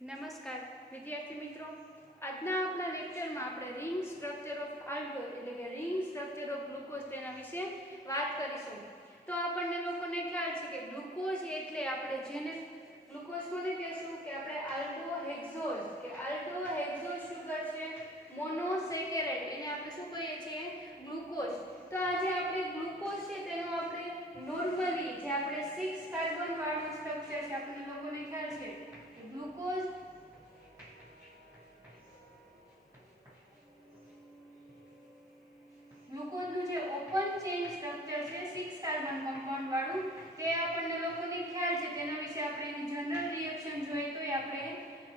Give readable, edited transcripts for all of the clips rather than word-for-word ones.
નમસ્કાર વિદ્યાર્થી મિત્રો, આજના આપણા લેક્ચરમાં આપણે રિંગ સ્ટ્રક્ચર ઓફ આલ્ડોલ એટલે કે રિંગ સ્ટ્રક્ચર ઓફ ગ્લુકોઝ તેના વિશે વાત કરીશું. તો આપણને લોકોને ખ્યાલ છે કે ગ્લુકોઝ એટલે આપણે જેને ગ્લુકોઝ કોને કહેશું કે આપણે આલ્ડોહેક્સોઝ કે આલ્ડોહેક્સોઝ શુગર છે, મોનોસેકેરાઇડ એને આપણે શું કહીએ છીએ ગ્લુકોઝ. તો આજે આપણે ગ્લુકોઝ છે તેનો આપણે નોર્મલી જે આપણે 6 કાર્બન વાળું સ્ટ્રક્ચર છે આપણને લોકોને ખ્યાલ છે ગ્લુકોઝ ગ્લુકોઝનું જે ઓપન ચેઇન સ્ટ્રક્ચર છે 6 કાર્બન કમ્પાઉન્ડ વાળું તે આપણને લોકોને ખ્યાલ છે. તેના વિશે આપણે એની જનરલ રિએક્શન જોઈએ તો આપણે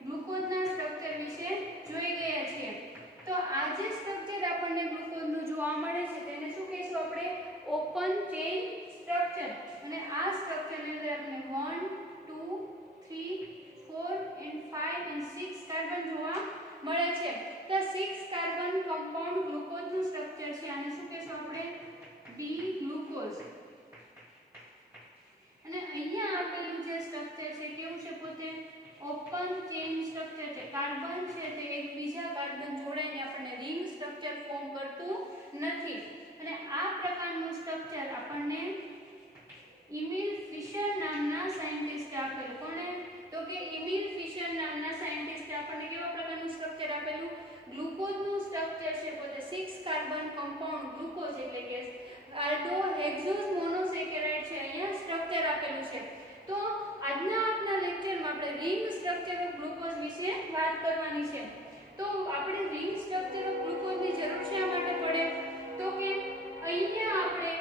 ગ્લુકોઝના સ્ટ્રક્ચર વિશે જોઈ ગયા છીએ. તો આ જે સ્ટ્રક્ચર આપણને ગ્લુકોઝનું જોવા મળે છે તેને શું કહીશું આપણે ઓપન ચેઇન સ્ટ્રક્ચર. અને આ સ્ટ્રક્ચરની અંદર આપણે 1 2 3 4 and 5 and 6 કાર્બન જોવા મળે છે. તો 6 કાર્બન કમ્પાઉન્ડ ગ્લુકોઝનું સ્ટ્રક્ચર છે. આને શું કહેશું આપણે ડી ગ્લુકોઝ. અને અહીંયા આપેલું જે સ્ટ્રક્ચર છે કેવું છે પોતે ઓપન ચેઇન સ્ટ્રક્ચર છે. કાર્બન છે તે એકબીજા કાર્બન જોડાઈને આપણને રિંગ સ્ટ્રક્ચર ફોર્મ કરતું નથી. અને આ પ્રકારનું સ્ટ્રક્ચર આપણને ઇમિલ ફિશર નામના સાયન્ટિસ્ટે આપેલું. કોણે? તો કે ઇમિલ ફિશર નામના સાયન્ટિસ્ટે આપણને કેવા પ્રકારનું સ્ટ્રક્ચર આપેલું ગ્લુકોઝનું સ્ટ્રક્ચર છે પોતે 6 કાર્બન કમ્પાઉન્ડ ગ્લુકોઝ એટલે કે આલ્ડોહેક્સોઝ મોનોસેકેરાઇડ છે અહીંયા સ્ટ્રક્ચર આપેલું છે. તો આજના આપના લેક્ચરમાં આપણે રિંગ સ્ટ્રક્ચર ઓફ ગ્લુકોઝ વિશે વાત કરવાની છે. તો આપણે રિંગ સ્ટ્રક્ચર ઓફ ગ્લુકોઝની જરૂર શા માટે પડે? તો કે અહીંયા આપણે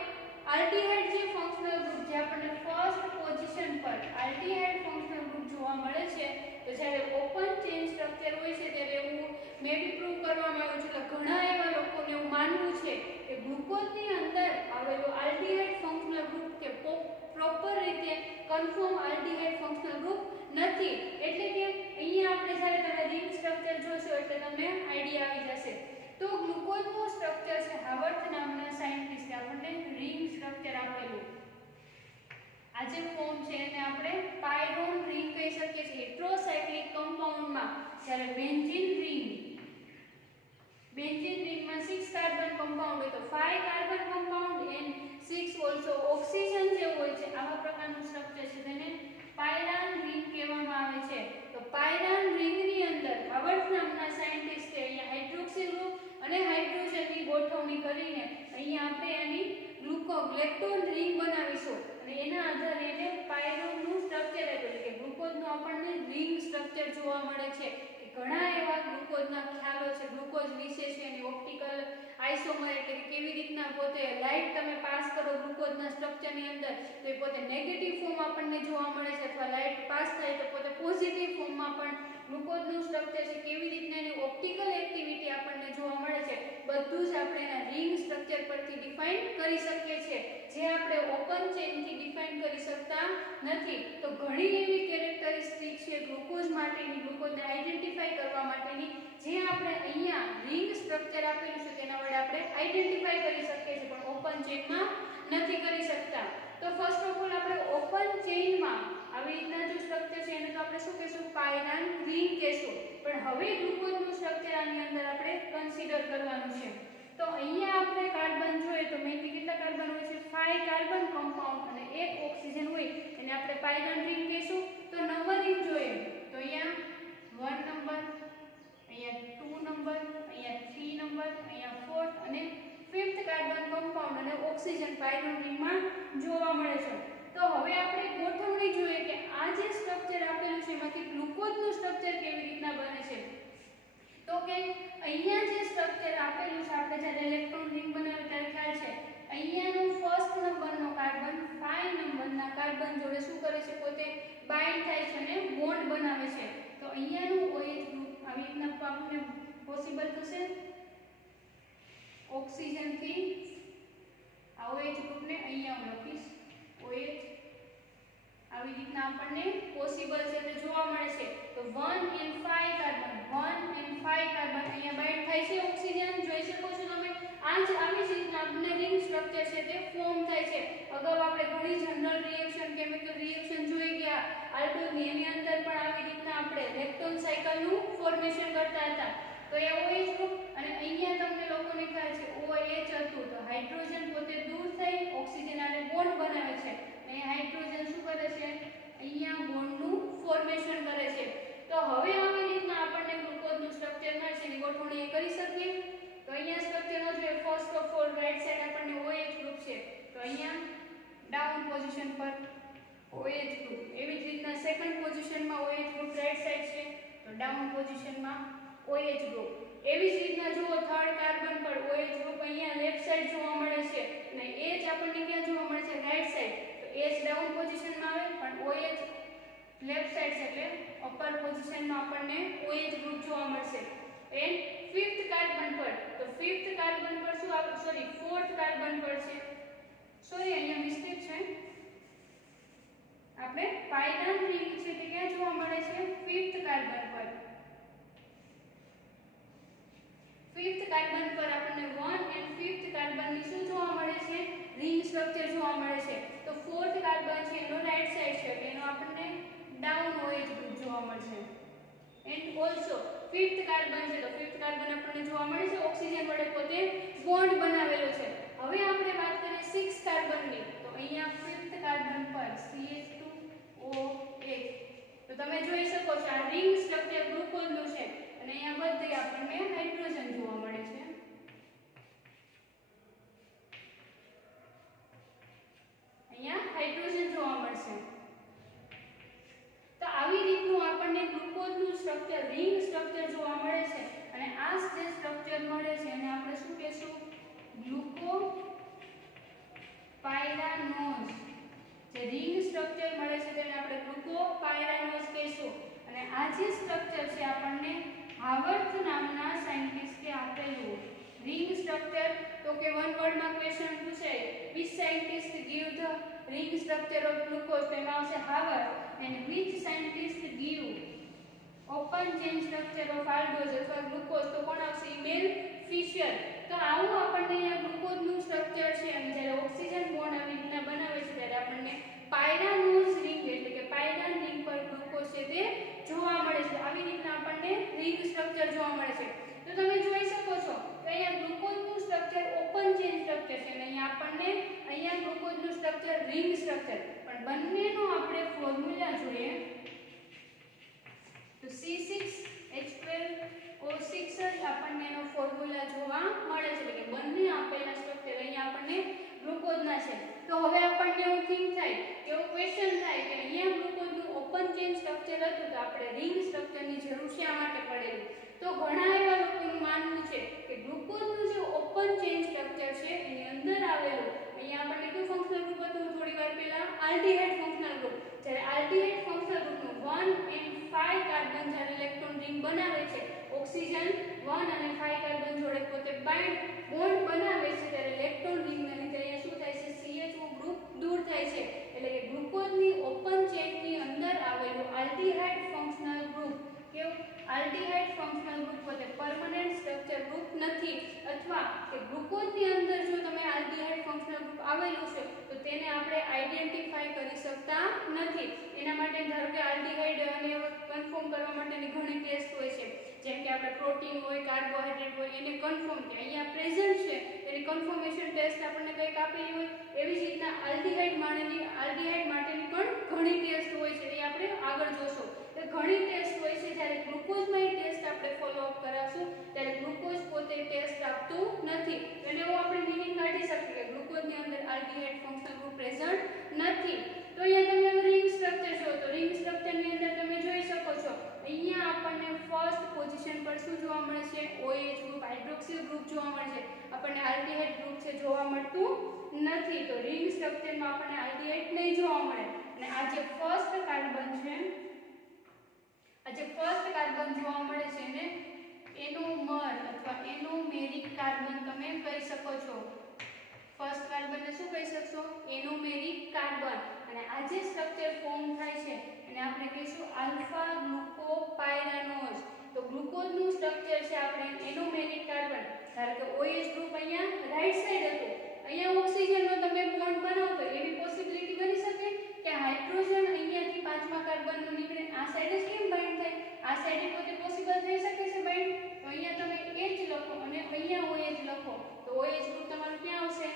આલ્ડીહાઇડ જે ફંક્શનલ ગ્રુપ જે આપણને ફર્સ્ટ પોઝિશન પર આલ્ડીહાઇડ ફંક્શનલ ગ્રુપ જોવા મળે છે, તો જ્યારે ઓપન ચેઇન સ્ટ્રક્ચર હોય છે ત્યારે એવું મે બી પ્રૂવ કરવામાં આવ્યું છે કે ઘણા એવા લોકોને એવું માનવું છે કે ગ્લુકોઝની અંદર આવેલું આલ્ડીહાઇડ ફંક્શનલ ગ્રુપ કે પ્રોપર રીતે કન્ફર્મ આલ્ડીહાઇડ ફંક્શનલ ગ્રુપ નથી. એટલે કે અહીંયા આપણે જ્યારે તમે રિંગ સ્ટ્રક્ચર જોશો એટલે તમને આઈડિયા આવી જશે. તો ગ્લુકોઝનું સ્ટ્રક્ચર છે હાવર્થ નામના સાયન્ટિસ્ટે આપણને રિંગ સ્ટ્રક્ચર આપેલું. આ જે ફોર્મ છે એને આપણે પાયરોન રિંગ કહી શકીએ છીએ. હેટ્રોસાયક્લિક કમ્પાઉન્ડમાં જ્યારે બેન્ઝીન રિંગમાં 6 કાર્બન કમ્પાઉન્ડ હોય તો 5 carbon compound and 6 also oxygen જે હોય છે આવા પ્રકારનું સ્ટ્રક્ચર છે તેને પાયરાન રિંગ કહેવામાં આવે છે. તો પાયરાન રિંગની અંદર હાવર્થ નામના સાયન્ટિસ્ટે અહીંયા હાઇડ્રોક્સિલ ગ્રુપ અને હાઇડ્રોજનની ગોઠવણી કરીને અહીંયા આપણે એની ગ્લુકોગ્લેક્ટોન રિંગ બનાવીશું અને એના આધારે એને પાયરોનનું સ્ટ્રક્ચર એટલે કે ગ્લુકોઝનું આપણને રિંગ સ્ટ્રક્ચર જોવા મળે છે. કે ઘણા એવા ગ્લુકોઝના ખ્યાલો છે ગ્લુકોઝ વિશે છે એની ઓપ્ટિકલ આઇસોમર એટલે કે કેવી રીતના પોતે લાઇટ તમે પાસ કરો ગ્લુકોઝના સ્ટ્રક્ચરની અંદર તો એ પોતે નેગેટિવ ફોર્મ આપણને જોવા મળે છે અથવા લાઇટ પાસ થાય તો પોતે પોઝિટિવ ફોર્મમાં પણ ગ્લુકોઝનું સ્ટ્રક્ચર છે કેવી રીતના એની ઓપ્ટિકલ એક્ટિવિટી આપણને જોવા મળે છે બધું જ આપણે એના રિંગ સ્ટ્રક્ચર પરથી ડિફાઇન કરી શકીએ છીએ જે આપણે ઓપન ચેઇનથી ડિફાઇન કરી શકતા નથી. તો ઘણી એવી કેરેક્ટરિસ્ટિક છે ગ્લુકોઝ માટેની ગ્લુકોઝને આઈડેન્ટિફાઈ કરવા માટેની જે આપણે અહીંયા રિંગ સ્ટ્રક્ચર આપેલું છે તેના વડે આપણે આઈડેન્ટિફાઈ કરી શકીએ છીએ પણ ઓપન ચેઇનમાં નથી કરી શકતા. તો ફર્સ્ટ ઓફ ઓલ આપણે ઓપન ચેઇનમાં આવી રીતના જો સ્ટ્રક્ચર છે એને તો આપણે શું કહેશું પાયરાન રિંગ કહેશું. પણ હવે ગ્લુકોઝનું સ્ટ્રક્ચર આની અંદર આપણે કન્સિડર કરવાનું છે. તો અહીંયા આપણે કાર્બન જોઈએ તો મેઇનલી કેટલા કાર્બન હોય છે 5 કાર્બન કમ્પાઉન્ડ અને 1 ઓક્સિજન હોય એને આપણે પાયરાન રિંગ કહેશું. તો નંબરિંગ જોઈએ તો અહીંયા 1 નંબર, અહીંયા 2 નંબર, અહીંયા 3 નંબર, અહીંયા 4th અને 5th કાર્બન કમ્પાઉન્ડ અને ઓક્સિજન પાયરાન રિંગમાં જોવા મળે છે. તો હવે આપણે ગોઠવણી જોઈએ કે આ જે સ્ટ્રક્ચર આપેલું છે એમાંથી ગ્લુકોઝનું સ્ટ્રક્ચર કેવી રીતના બને છે. તો કે અહીંયા જે સ્ટ્રક્ચર આપેલું છે આપણે જ્યારે ઇલેક્ટ્રોન રિંગ બનાવે ત્યારે ખ્યાલ છે અહીંયાનો ફર્સ્ટ નંબરનો કાર્બન 5 નંબરના કાર્બન જોડે શું કરે છે પોતે બાઇન્ડ થાય છે અને બોન્ડ બનાવે છે. તો અહીંયાનું OH ગ્રુપ આવી રીતના આપણને પોસિબલ થશે ઓક્સિજનથી આ OH ગ્રુપને અહીંયા હું લખીશ OH આવી રીતના આપણને પોસિબલ છે અને જોવા મળે છે. તો 1 and 5 કાર્બન અહીંયા બાઇન્ડ થાય છે ઓક્સિજન જોઈ શકો છો તમે. આવી જ રીતના આપણને રિંગ સ્ટ્રક્ચર છે તે ફોર્મ થાય છે. અગાઉ આપણે ઘણી જનરલ રિએક્શન કેમિકલ રિએક્શન જોઈ ગયા આલ્ડોની એની અંદર પણ આવી રીતના આપણે લેક્ટોન સાયકલનું ફોર્મેશન કરતા હતા તો એ OH ગ્રુપ અને અહીંયા તમને લોકોને ખ્યાલ છે OH હતું તો હાઇડ્રોજન પોતે દૂર થઈ ઓક્સિજન આને બોન્ડ બનાવે છે અને હાઇડ્રોજન શું કરે છે અહીંયા બોન્ડનું ફોર્મેશન કરે છે તો હવે આવી રીતના આપણને ગ્લુકોઝનું સ્ટ્રક્ચર મળે છે એની ગોઠવણી કરી શકીએ તો અહીંયા સ્ટ્રક્ચર નો જોઈએ first of all right side આપણને OH ગ્રુપ છે તો અહીંયા ડાઉન પોઝિશન પર OH ગ્રુપ એવી જ રીતના સેકન્ડ પોઝિશનમાં OH ગ્રુપ રાઈટ સાઈડ છે તો ડાઉન પોઝિશનમાં OH ગ્રુપ એવી જ રીતના જુઓ થર્ડ કાર્બન પર OH ગ્રુપ અહીંયા લેફ્ટ સાઈડ જોવા મળે છે અને H આપણને ક્યાં જોવા મળે છે રાઈટ સાઈડ તો H ડાઉન પોઝિશનમાં આવે પણ OH લેફ્ટ સાઈડ છે એટલે અપર પોઝિશનમાં આપણને OH ગ્રુપ જોવા મળશે એન્ડ ફિફ્થ કાર્બન પર તો ફિફ્થ કાર્બન પર શું આવે સોરી ફોર્થ કાર્બન પર છે સોરી અહીંયા મિસ્ટેક છે આપણે પાયરાન રિંગ છે તે ક્યાં જોવા મળે છે ફિફ્થ કાર્બન પર ફિફ્થ કાર્બન પર આપણને 1 એન્ડ ફિફ્થ કાર્બન ની શું જોવા મળે છે રિંગ સ્ટ્રક્ચર જોવા મળે છે તો ફોર્થ કાર્બન છે એનો રાઈટ સાઈડ છે એટલે એનો આપણને ડાઉન OH ગ્રુપ જોવા મળશે એન્ડ ઓલસો ફિફ્થ કાર્બન છે તો ફિફ્થ કાર્બન આપણને જોવા મળે છે ઓક્સિજન વડે પોતે બોન્ડ બનાવેલો છે હવે આપણે વાત કરીએ સિક્સ કાર્બન ની તો અહીંયા ફિફ્થ કાર્બન પર CH2OH તો તમે જોઈ શકો છો આ રિંગ સ્ટ્રક્ચર ગ્લુકોઝ નું છે અને અહીંયા બધે આપણને હાઇડ્રોજન જોવા મળે છે અહીંયા હાઇડ્રોજન જોવા મળશે તો આવી રીતનું આપણને ગ્લુકોઝનું સ્ટ્રક્ચર રિંગ સ્ટ્રક્ચર જોવા મળે છે અને આ જે સ્ટ્રક્ચર મળે છે એને આપણે શું કહેશું ગ્લુકોપાયરાનોઝ જે રિંગ સ્ટ્રક્ચર મળે છે તેને આપણે ગ્લુકોપાયરાનોઝ કહીશું અને આ જે સ્ટ્રક્ચર છે આપણને હાવર્થ નામના સાયન્ટિસ્ટે આપેલું રિંગ સ્ટ્રક્ચર તો કે વન વર્ડમાં ક્વેશ્ચન પૂછે which scientist give the ring structure of glucose તો એમાં આવશે હાવર્થ and which scientist give open chain structure of aldose અથવા ગ્લુકોઝ તો કોણ આવશે ઇમેલ ફિશર તો આવું આપણને અહીંયા ગ્લુકોઝનું સ્ટ્રક્ચર છે અને જ્યારે ઓક્સિજન બોન્ડ આવી રીતના બનાવે છે ત્યારે આપણને પાયરાનોઝ રિંગ એટલે કે પાયરાન રિંગ પર ગ્લુકોઝ છે તે જોવા મળે છે આવી રીતના આપણને રિંગ સ્ટ્રક્ચર જોવા મળે છે તો તમે જોઈ શકો છો કે અહીંયા ગ્લુકોઝનું સ્ટ્રક્ચર ઓપન ચેન સ્ટ્રક્ચર છે અને અહીંયા ગ્લુકોઝનું સ્ટ્રક્ચર રિંગ સ્ટ્રક્ચર પણ બંનેનો આપણે ફોર્મ્યુલા જોઈએ તો C6H12O6 જ આપણને એનો ફોર્મ્યુલા જોવા મળે છે એટલે કે બંને આપેલા સ્ટ્રક્ચર અહીંયા આપણને ગ્લુકોઝના છે તો હવે આપણને એવું થિંક થાય કે એવો ક્વેશ્ચન થાય કે અહીંયા ગ્લુકોઝનું ઓપન ચેન સ્ટ્રક્ચર હતું તો આપણે રિંગ સ્ટ્રક્ચરની જરૂર શા માટે પડેલી તો ઘણા એવા લોકોનું માનવું છે કે ગ્લુકોઝનું જે ઓપન ચેન સ્ટ્રક્ચર છે એની અંદર આવેલું અહીંયા આપણને કયું ફંક્શનલ ગ્રુપ હતું થોડી વાર પહેલા આલ્ડીહાઇડ ફંક્શનલ ગ્રુપ જ્યારે આલ્ડીહાઇડ ફંક્શનલ ગ્રુપનું 1 and 5 કાર્બન જ્યારે ઇલેક્ટ્રોન રિંગ બનાવે છે ઓક્સિજન 1 અને 5 કાર્બન જોડે પોતે બાઇન્ડ બોન્ડ બનાવે છે ત્યારે ઇલેક્ટ્રોન રિંગના લીધે અહીંયા શું થાય છે CHO ગ્રુપ દૂર થાય છે એટલે કે ગ્લુકોઝની ઓપન ચેનની અંદર આવેલું આલ્ડીહાઇડ ફંક્શનલ ગ્રુપ કેવું આલ્ડીહાઇડ ફંક્શનલ ગ્રુપ પોતે પરમેનન્ટ સ્ટ્રક્ચર ગ્રુપ નથી અથવા કે ગ્લુકોઝની અંદર જો તમે આલ્ડીહાઇડ ફંક્શનલ ગ્રુપ આવેલું છે તો તેને આપણે આઈડેન્ટિફાઈ કરી શકતા નથી એના માટે ધારો કે આલ્ડીહાઇડ અને કન્ફર્મ કરવા માટેની ઘણી ટેસ્ટ હોય છે જેમ કે આપણે પ્રોટીન હોય કાર્બોહાઈડ્રેટ હોય એને કન્ફર્મ કે અહીંયા પ્રેઝન્ટ છે એની કન્ફર્મેશન ટેસ્ટ આપણને કંઈક આપેલી હોય એવી જ રીતના આલ્ડીહાઇડ માટેની પણ ઘણી ટેસ્ટ હોય છે એ આપણે આગળ જોશું તો ઘણી ટેસ્ટ હોય છે જ્યારે ગ્લુકોઝમાં એ ટેસ્ટ આપણે ફોલો અપ કરાવશું ત્યારે ગ્લુકોઝ પોતે ટેસ્ટ આપતું નથી એટલે એવું આપણે મીનિંગ કાઢી શકીએ કે ગ્લુકોઝની અંદર આલ્ડીહાઇડ ફંક્શનલ ગ્રુપ પ્રેઝન્ટ નથી તો અહીંયા તમે રિંગ સ્ટ્રક્ચર જો તો રિંગ સ્ટ્રક્ચરની અંદર તમે જોઈ શકો છો અહીંયા આપણને ફર્સ્ટ પોઝિશન પર શું જોવા મળે છે OH ગ્રુપ હાઇડ્રોક્સિલ ગ્રુપ જોવા મળે છે આપણને આલ્ડીહાઇડ ગ્રુપ છે જોવા મળતું નથી તો રિંગ સ્ટ્રક્ચરમાં આપણને આલ્ડીહાઇડ નહીં જોવા મળે અને આ જે ફર્સ્ટ કાર્બન છે આ જે ફર્સ્ટ કાર્બન જોવા મળે છે એને એનોમર અથવા એનોમેરિક કાર્બન તમે કહી શકો છો ફર્સ્ટ કાર્બનને શું કહી શકશો એનોમેરિક કાર્બન અને આ જે સાઈડે પોતે પોસિબલ થઈ શકે છે બેન? તો અહીંયા તમે H લખો અને અહીંયા OH લખો તો OH ગ્રુપ તમારું ક્યાં આવશે?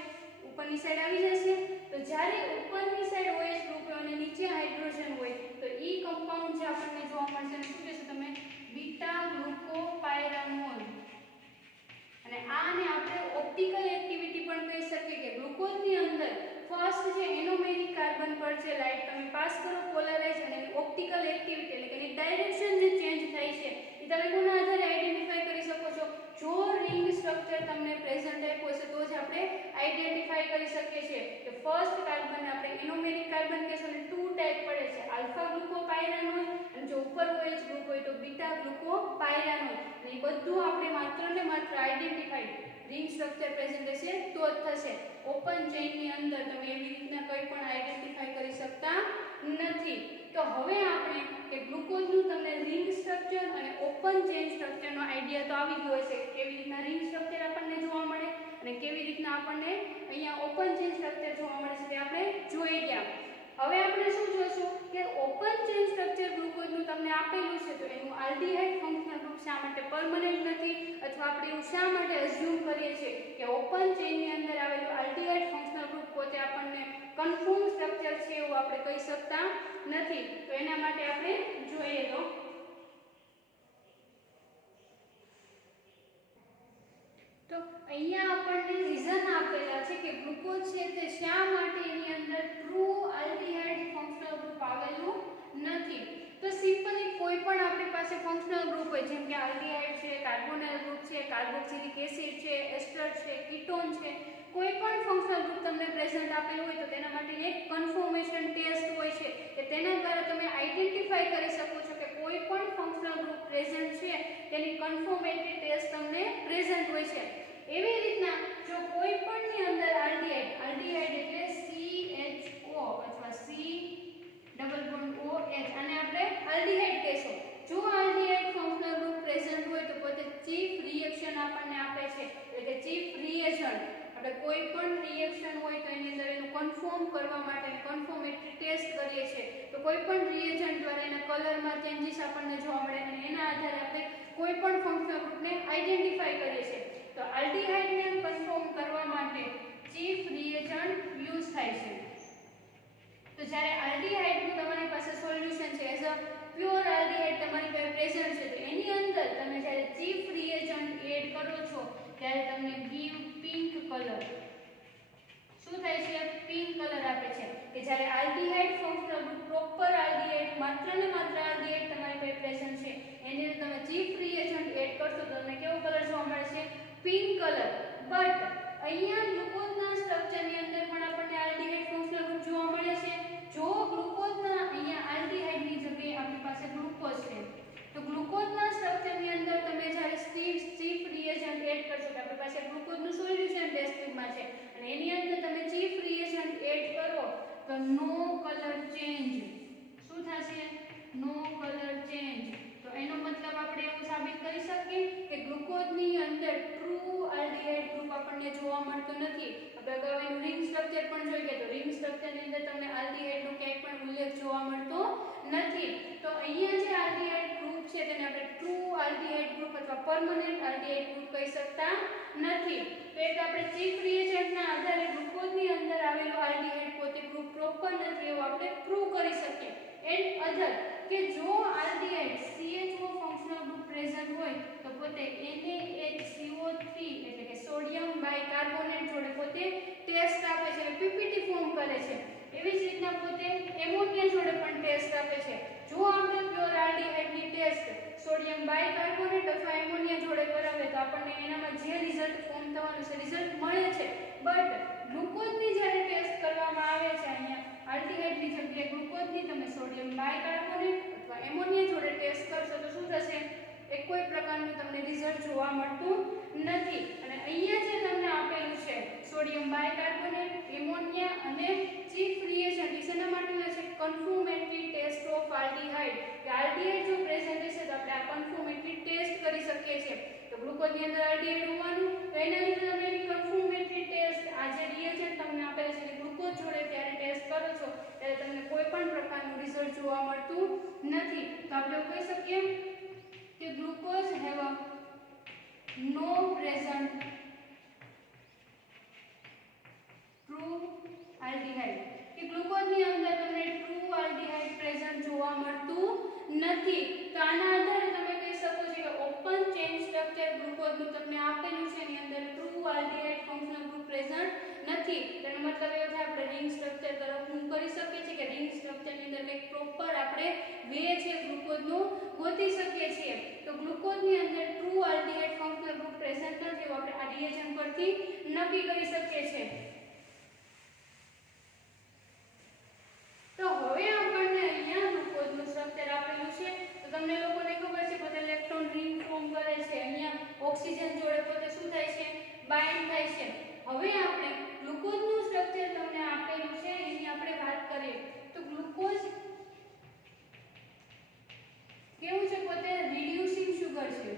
ઉપરની સાઈડ આવી જશે. તો જ્યારે ઉપરની સાઈડ OH ગ્રુપ હોય અને નીચે હાઇડ્રોજન હોય તો ઈ કમ્પાઉન્ડ જે આપણને જોવા મળશે શું કહેશો તમે? બીટા ગ્લુકોપાયરાનોલ. અને આને આપણે ઓપ્ટિકલ એક્ટિવિટી પણ કહી શકીએ કે ગ્લુકોઝની અંદર ફર્સ્ટ જે એનોમેરિક કાર્બન પર છે લાઇટ તમે પાસ કરો પોલરાઇઝ અને એની ઓપ્ટિકલ એક્ટિવિટી એટલે કે એની ડાયરેક્શન જે ચેન્જ થાય છે એ તમે કોના આધારે આઈડેન્ટિફાઈ કરી શકો છો? જો રિંગ સ્ટ્રક્ચર તમને પ્રેઝન્ટ આપ્યો છે તો જ આપણે આઈડેન્ટિફાઈ કરી શકીએ છીએ કે ફર્સ્ટ કાર્બન આપણે એનોમેરિક કાર્બન કહેશું અને ટુ ટાઈપ પડે છે આલ્ફા ગ્લુકોપાયરાનોલ અને જો ઉપર OH ગ્રુપ હોય તો બીટા ગ્લુકોપાયરાનોલ. અને એ બધું આપણે માત્ર ને માત્ર આઈડેન્ટિફાઈ રિંગ સ્ટ્રક્ચર પ્રેઝન્ટ હશે તો જ થશે. ઓપન ચેઇનની અંદર તમે એવી રીતના કંઈ પણ આઈડેન્ટિફાઈ કરી શકતા નથી. તો હવે આપણે કે ગ્લુકોઝનું તમને રિંગ સ્ટ્રક્ચર અને ઓપન ચેઇન સ્ટ્રક્ચરનો આઈડિયા તો આવી ગયો હશે કે કેવી રીતના રિંગ સ્ટ્રક્ચર આપણને જોવા મળે અને કેવી રીતના આપણને અહીંયા ઓપન ચેઇન સ્ટ્રક્ચર જોવા મળે છે તે આપણે જોઈ ગયા. હવે આપણે શું જોઈશું કે ઓપન ચેઇન સ્ટ્રક્ચર ગ્લુકોઝનું તમને આપેલું છે તો એનું આલ્ડીહાઇડ ફંક્શનલ ગ્રુપ શા માટે પરમેનન્ટ નથી અથવા આપણે એવું શા માટે અઝ્યુમ કરીએ છીએ કે ઓપન ચેઇનની અંદર આવેલું આલ્ડીહાઇડ ફંક્શનલ ગ્રુપ પોતે આપણને કન્ફર્મ સ્ટ્રક્ચર છે એવું આપણે કહી શકતા નથી. તો એના માટે આપણે જોઈએ તો અહીંયા આપણને રીઝન આપેલા છે કે ગ્લુકોઝ છે તે શા માટે એની અંદર ટ્રુ આલ્ડીહાઇડ ફંક્શનલ ગ્રુપ આવેલું નથી. તો સિમ્પલી કોઈ પણ આપણી પાસે ફંક્શનલ ગ્રુપ હોય જેમ કે આલ્ડીહાઇડ છે, કાર્બોનિલ ગ્રુપ છે, કાર્બોક્સિલિક એસિડ છે, એસ્ટર છે, કીટોન છે, કોઈ પણ ફંક્શનલ ગ્રુપ તમને પ્રેઝન્ટ આપેલું હોય તો તેના માટે એક કન્ફર્મેશન ટેસ્ટ હોય છે કે તેના દ્વારા તમે આઈડેન્ટિફાઈ કરી શકો છો કે કોઈ પણ ફંક્શનલ ગ્રુપ પ્રેઝન્ટ છે તેની કન્ફર્મેટરી ટેસ્ટ તમને પ્રેઝન્ટ હોય છે. એવી રીતના જો કોઈ પણની અંદર આલ્ડીહાઇડ એટલે CHO અથવા C ડબલ બોન્ડ OH અને આપણે આલ્ડીહાઇડ કહેશું. જો આલ્ડીહાઇડ ફંક્શનલ ગ્રુપ પ્રેઝન્ટ હોય તો પોતે ચીફ રિએક્શન આપણને આપે છે એટલે કે ચીફ રિએજન્ટ આપણે કોઈ પણ રિએક્શન હોય તો એની અંદર એનું કન્ફર્મ કરવા માટે કન્ફર્મેટરી ટેસ્ટ કરીએ છીએ. તો કોઈ પણ રિએજન્ટ દ્વારા એના કલરમાં ચેન્જીસ આપણને જોવા મળે અને એના આધારે આપણે કોઈ પણ ફંક્શનલ ગ્રુપને આઈડેન્ટિફાઈ કરીએ છીએ. તો આલ્ડીહાઇડને કન્ફર્મ કરવા માટે ચીફ રિએજન્ટ યુઝ થાય છે. તો જ્યારે આલ્ડીહાઇડનું તમારી પાસે સોલ્યુશન છે એઝ અ પ્યોર આલ્ડીહાઇડ તમારી પાસે પ્રેઝન્ટ છે તો એની અંદર તમે જ્યારે ચીફ રિએજન્ટ એડ કરો છો ત્યારે તમને ગીવ પિંક કલર. શું થાય છે? પિંક કલર આપે છે કે જ્યારે aldehyde functional group proper aldehyde માત્ર ને માત્ર આલ્ડીહાઇડ તમારી પાસે પ્રેઝન્ટ છે એની અંદર તમે ચીફ રિએજન્ટ એડ કરશો તો તમને કેવો કલર જોવા મળે છે? Pink colour. બટ અહીંયા ગ્લુકોઝના સ્ટ્રક્ચરની અંદર પણ આપણને આલ્ડીહાઇડ ફંક્શનલ ગ્રુપ જોવા મળે છે. જો ગ્લુકોઝના અહીંયા આલ્ડીહાઇડની જગ્યાએ આપણી પાસે ગ્લુકોઝ છે તો ગ્લુકોઝના સ્ટ્રક્ચરની અંદર તમે જ્યારે ચીફ રિએજન્ટ એડ કરશો તો આપણી પાસે ગ્લુકોઝનું સોલ્યુશન ટેસ્ટ ટ્યુબમાં છે અને એની અંદર તમે ચીફ રિએજન્ટ એડ કરો તો નો કલર ચેન્જ. શું થશે? નો કલર ચેન્જ. તો એનો મતલબ આપણે એવું સાબિત કરી શકીએ કે ગ્લુકોઝની અંદર ટ્રુ આલ્ડીહાઇડ ગ્રુપ આપણને જોવા મળતો નથી. આપણે અગાઉ એનું રિંગ સ્ટ્રક્ચર પણ જોઈ ગયા તો રિંગ સ્ટ્રક્ચરની અંદર તમને આલ્ડીહાઇડનો ક્યાંય પણ ઉલ્લેખ જોવા મળતો નથી. તો અહીંયા જે આલ્ડીહાઇડ ગ્રુપ છે તેને આપણે ટ્રુ આલ્ડીહાઇડ ગ્રુપ અથવા પરમેનન્ટ આલ્ડીહાઇડ ગ્રુપ કહી શકતા નથી. તો એક આપણે ચીફ રિએજન્ટના આધારે ગ્લુકોઝની અંદર આવેલો આલ્ડીહાઇડ પોતે ગ્રુપ પ્રોપર નથી એવું આપણે પ્રૂવ કરી શકીએ. એન્ડ અધર કે જો aldehyde CHO functional group present હોય તો પોતે NaHCO3 એટલે કે સોડિયમ બાયકાર્બોનેટ જોડે પોતે ટેસ્ટ આપે છે પીપીટી ફોર્મ કરે છે. એવી જ રીતના પોતે એમોનિયા જોડે પણ ટેસ્ટ આપે છે. જો આપણે પ્યોર આલ્ડીહાઇડની ટેસ્ટ સોડિયમ બાયકાર્બોનેટ અથવા એમોનિયા જોડે કરાવે તો આપણને એનામાં જે રિઝલ્ટ ફોર્મ થવાનું છે રિઝલ્ટ મળે છે. બટ ગ્લુકોઝની જ્યારે ટેસ્ટ કરવામાં આવે છે અહીંયા આલ્ડીહાઇડની જગ્યાએ ગ્લુકોઝની તમે સોડિયમ બાયકાર્બોનેટ અથવા એમોનિયા જોડે ટેસ્ટ કરશો તો શું થશે? એક કોઈ પ્રકારનું તમને રિઝલ્ટ જોવા મળતું નથી. અને અહીંયા જે તમને આપેલું છે સોડિયમ બાયકાર્બોનેટ, એમોનિયા અને ચીફ રિએજન્ટ શેના માટેના છે? કન્ફર્મેટરી ટેસ્ટ ઓફ આલ્ડીહાઇડ. કે આલ્ડીહાઇડ જો પ્રેઝન્ટ હશે તો આપણે આ કન્ફર્મેટરી ટેસ્ટ કરી શકીએ છીએ. તો ગ્લુકોઝની અંદર આલ્ડીહાઇડ હોવાનું તો એના લીધે તમે એની કન્ફર્મેટરી ટેસ્ટ આ જે રિએજન્ટ તમને આપેલ છે ગ્લુકોઝ જોડે ત્યારે ટેસ્ટ કરો છો ત્યારે તમને કોઈ પણ પ્રકારનું રિઝલ્ટ જોવા મળતું નથી. તો આપણે કહી શકીએ glucose have no present true aldehyde, કે ગ્લુકોઝની અંદર તમને ટ્રુ આલ્ડીહાઇડ પ્રેઝન્ટ જોવા મળતું નથી. તો આના આધારે તમે કહી શકો છો કે ઓપન ચેન સ્ટ્રક્ચર ગ્લુકોઝનું તમને આપેલું છે એની અંદર true aldehyde functional group present નથી. તેનો મતલબ એવો થાય આપણે રિંગ સ્ટ્રક્ચર તરફ મૂવ કરી શકીએ છીએ કે રિંગ સ્ટ્રક્ચરની અંદર કંઈક પ્રોપર આપણે વે છે ગ્લુકોઝનું ગોતી શકીએ છીએ. તો ગ્લુકોઝની અંદર true aldehyde functional group present નથી એવું આપણે આ રિએજન્ટ પરથી નક્કી કરી શકીએ છીએ. તો હવે આપણને અહીંયા ગ્લુકોઝનું સ્ટ્રક્ચર આપેલું છે. તો તમને લોકોને ખબર છે પોતે ઇલેક્ટ્રોન રિંગ ફોર્મ કરે છે, અહીંયા ઓક્સિજન જોડે પોતે શું થાય છે, બાઇન્ડ થાય છે. હવે આપણે ગ્લુકોઝનું સ્ટ્રક્ચર તમને આપેલું છે એની આપણે વાત કરીએ. તો ગ્લુકોઝ કેવું છે, પોતે રિડ્યુસિંગ સુગર છે.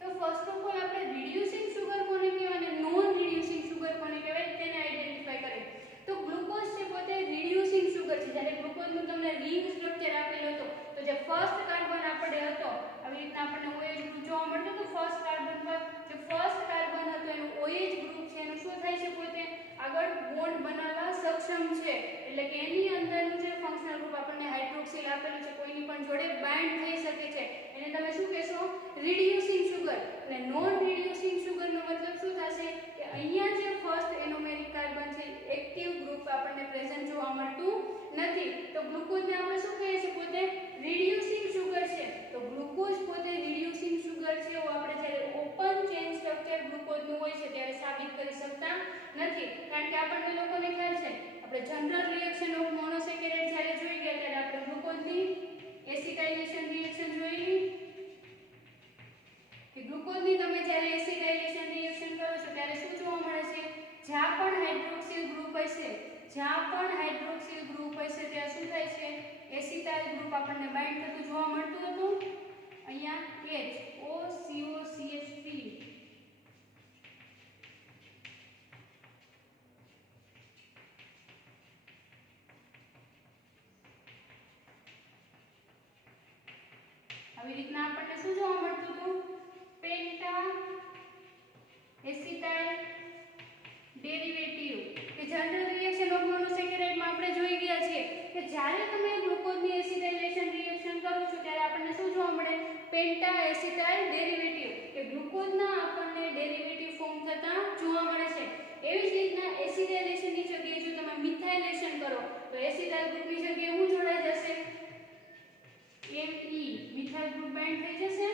તો ફર્સ્ટ ઓફ ઓલ આપણે રિડ્યુસિંગ સુગર કોને કહેવાય અને નોન રિડ્યુસિંગ સુગર કોને કહેવાય તેને આઈડેન્ટિફાઈ કરીએ. તો ગ્લુકોઝ છે પોતે રિડ્યુસિંગ સુગર છે. જ્યારે ગ્લુકોઝનું તમને રિંગ સ્ટ્રક્ચર આપેલું હતું તો જે ફર્સ્ટ કાર્બન આપણે હતો આવી રીતના આપણને OH ગ્રુપ જોવા મળતો તો ફર્સ્ટ કાર્બન પર જે ફર્સ્ટ કાર્બન હતો એનું OH ગ્રુપ છે એનું શું થાય છે, પોતે આગળ બોન્ડ બનાવવા સક્ષમ છે. એટલે કે એની અંદરનું જે ફંક્શનલ ગ્રુપ આપણને હાઇડ્રોક્સિલ આપેલું છે કોઈની પણ જોડે બાઇન્ડ થઈ શકે છે. એને તમે શું કહેશો, રિડ્યુસિંગ સુગર. અને નોન રિડ્યુસિંગ સુગરનો મતલબ શું થશે કે અહીંયા જે ફર્સ્ટ એનોમેરિક કાર્બન છે એક્ટિવ ગ્રુપ આપણને પ્રેઝન્ટ જોવા મળતું નથી. તો ગ્લુકોઝને આપણે શું કહીએ છીએ, પોતે રિડ્યુસિંગ સુગર છે. તો ગ્લુકોઝ પોતે રિડ્યુસિંગ સુગર છે એવું આપણે જ્યારે ઓપન ચેન સ્ટ્રક્ચર ગ્લુકોઝનું હોય છે ત્યારે સાબિત કરી શકતા નથી. કારણ કે આપણને લોકોને ખ્યાલ છે આપણે જનરલ રિએક્શન ઓફ મોનોસેકેરાઇડ જ્યારે જોઈ ગયા ત્યારે આપણે ગ્લુકોઝની એસિટાઇલેશન રિએક્શન જોઈ કે ગ્લુકોઝની તમે જ્યારે એસિટાઇલેશન રિએક્શન કરો છો ત્યારે શું જોવા મળે છે, જ્યાં પણ હાઇડ્રોક્સિલ ગ્રુપ હશે ત્યાં શું થાય છે, એસિટાઇલ ગ્રુપ આપણને બાઇન્ડ થતું જોવા મળતું હતું. અહીંયા HOCOCH3 આવી રીતના આપણને શું જોવા મળતું હતું, પેન્ટા એસિટાઇલ ડેરિવેટિવ કે જનરલ રિએક્શન ઓફ મોનોસેકેરાઇડમાં આપણે જોઈ ગયા છે કે જ્યારે તમે ગ્લુકોઝની એસિટાઇલેશન રિએક્શન કરો છો ત્યારે આપણને શું જોવા મળે, પેન્ટા એસિટાઇલ ડેરિવેટિવ કે ગ્લુકોઝના આપણને ડેરિવેટિવ ફોર્મ થતા જોવા મળે છે. એવી જ રીતના એસિટાઇલેશનની જગ્યાએ જો તમે મિથાઇલેશન કરો તો એસિટાઇલ ગ્રુપની જગ્યાએ શું જોડાઈ જશે, Me મિથાઇલ ગ્રુપ બાઇન્ડ થઈ જશે.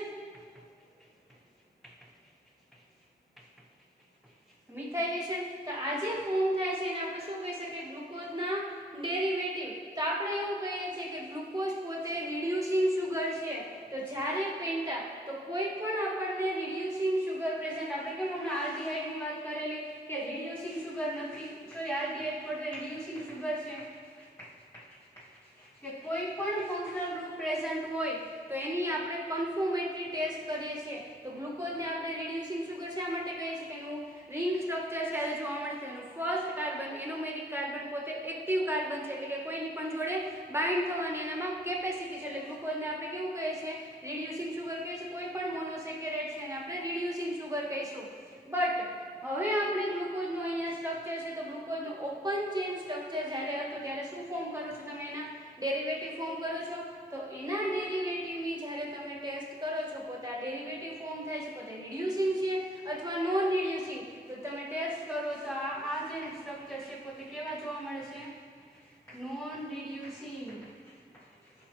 મિથાઇલેશન તો આ જે ફોર્મ થાય છે એને આપણે શું કહી શકીએ, ગ્લુકોઝના ડેરિવેટિવ. તો આપણે એવું કહીએ છીએ કે ગ્લુકોઝ પોતે રિડ્યુસિંગ સુગર છે. તો જ્યારે પેન્ટા તો કોઈ પણ આપણને રિડ્યુસિંગ સુગર પ્રેઝન્ટ, આપણે કેમ હમણાં આલ્ડીહાઇડની વાત કરેલી કે રિડ્યુસિંગ સુગર નથી, સોરી આલ્ડીહાઇડ પોતે રિડ્યુસિંગ સુગર છે કે કોઈ પણ ફંક્શનલ ગ્રુપ પ્રેઝન્ટ હોય તો એની આપણે કન્ફર્મેટરી ટેસ્ટ કરીએ છીએ. તો ગ્લુકોઝને આપણે રિડ્યુસિંગ સુગર શા માટે કહીએ છીએ કે એનું રિંગ સ્ટ્રક્ચર જ્યારે જોવા મળે છે એનું ફર્સ્ટ કાર્બન એનોમેરિક કાર્બન પોતે એક્ટિવ કાર્બન છે એટલે કે કોઈની પણ જોડે બાઇન્ડ થવાની એનામાં કેપેસિટી છે. એટલે ગ્લુકોઝને આપણે કેવું કહીએ છીએ, રિડ્યુસિંગ સુગર કહીએ છીએ. કોઈ પણ મોનોસેકેરાઇડ છે એને આપણે રિડ્યુસિંગ સુગર કહીશું. બટ હવે આપણે ગ્લુકોઝનું અહીંયા સ્ટ્રક્ચર છે તો ગ્લુકોઝનું ઓપન ચેન સ્ટ્રક્ચર જ્યારે હતું ત્યારે શું ફોર્મ કરો છો, તમે એના ડેરિવેટિવ ફોર્મ કરો છો. તો એના ડેરિવેટિવની જ્યારે તમે ટેસ્ટ કરો છો પોતે આ ડેરિવેટિવ ફોર્મ થાય છે પોતે રિડ્યુસિંગ છે અથવા નોન રિડ્યુસિંગ. તો તમે ટેસ્ટ કરો તો આ જે સ્ટ્રક્ચર છે પોતે કેવા જોવા મળે છે, નોન રિડ્યુસિંગ.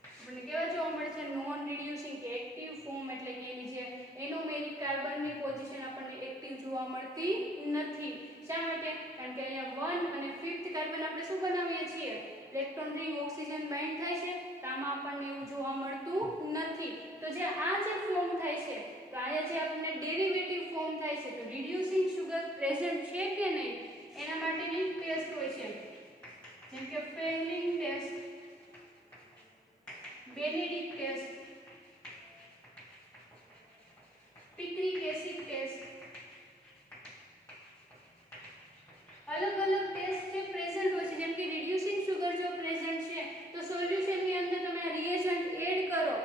આપણને કેવા જોવા મળે છે, નોન રિડ્યુસિંગ કે એક્ટિવ ફોર્મ. એટલે કે એની જે એનોમેરિક કાર્બનની પોઝિશન આપણને એક્ટિવ જોવા મળતી નથી. શા માટે, કારણ કે અહીંયા 1 અને 5th કાર્બન આપણે શું બનાવીએ છીએ, ઇલેક્ટ્રોન રિંગ ઓક્સિજન બાઇન્ડ થાય છે તો આમાં આપણને એવું જોવા મળતું નથી. તો જે આ જે ફોર્મ થાય છે તો આયા જે આપણને ડેરિવેટિવ ફોર્મ થાય છે તો રિડ્યુસિંગ સુગર પ્રેઝન્ટ છે કે નહીં એના માટેની ટેસ્ટ હોય છે, જેમ કે Fehling test, Benedict test, picric acid test. અલગ અલગ ટેસ્ટ જે પ્રેઝન્ટ હોય છે. જેમ કે રિડ્યુસિંગ સુગર જો પ્રેઝન્ટ છે તો સોલ્યુશનની અંદર તમે રિએજન્ટ એડ કરો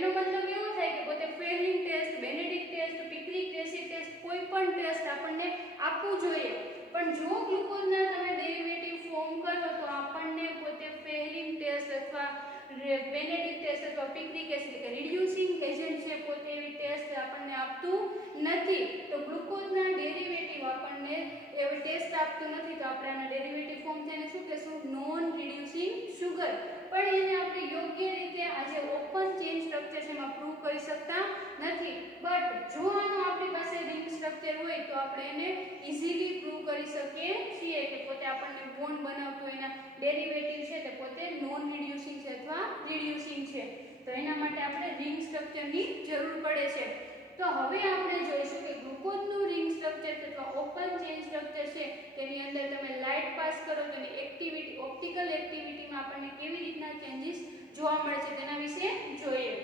એનો મતલબ એવો થાય કે પોતે Fehling test, Benedict test, picric acid test કોઈ પણ ટેસ્ટ આપણને આપવું જોઈએ. પણ જો ગ્લુકોઝના તમે ડેરિવેટિવ ફોર્મ કરો તો આપણને પોતે ફેરલિંગ ટેસ્ટ અથવા બેનેડિક્ટ ટેસ્ટ અથવા પિક્રિક એસિડ કે રિડ્યુસિંગ એજન્ટ છે પોતે એવી ટેસ્ટ આપણને આપતું નથી. તો ગ્લુકોઝના ડેરિવેટિવ આપણને એવી ટેસ્ટ આપતું નથી, તો આપણે આના ડેરિવેટિવ ફોર્મ થઈને શું કહેશું? Non reducing sugar. પણ એને આપણે યોગ્ય રીતે આ જે ઓપન ચેઇન સ્ટ્રક્ચર છે એમાં પ્રૂવ કરી શકતા નથી. બટ જો આનું આપણી પાસે રિંગ સ્ટ્રક્ચર હોય તો આપણે એને ઈઝીલી પ્રૂવ કરી શકીએ છીએ કે પોતે આપણને બોન્ડ બનાવતું એના ડેરિવેટિવ છે તે પોતે નોન રિડ્યુસિંગ છે અથવા રિડ્યુસિંગ છે. તો એના માટે આપણે રિંગ સ્ટ્રક્ચરની જરૂર પડે છે. તો હવે આપણે જોઈશું કે ગ્લુકોઝનું રિંગ સ્ટ્રક્ચર અથવા ઓપન ચેઇન સ્ટ્રક્ચર છે તેની અંદર તમે લાઇટ પાસ કરો તો એની એક્ટિવિટી, ઓપ્ટિકલ એક્ટિવિટીમાં આપણને કેવી રીતના ચેન્જીસ જોવા મળે છે તેના વિશે જોઈએ.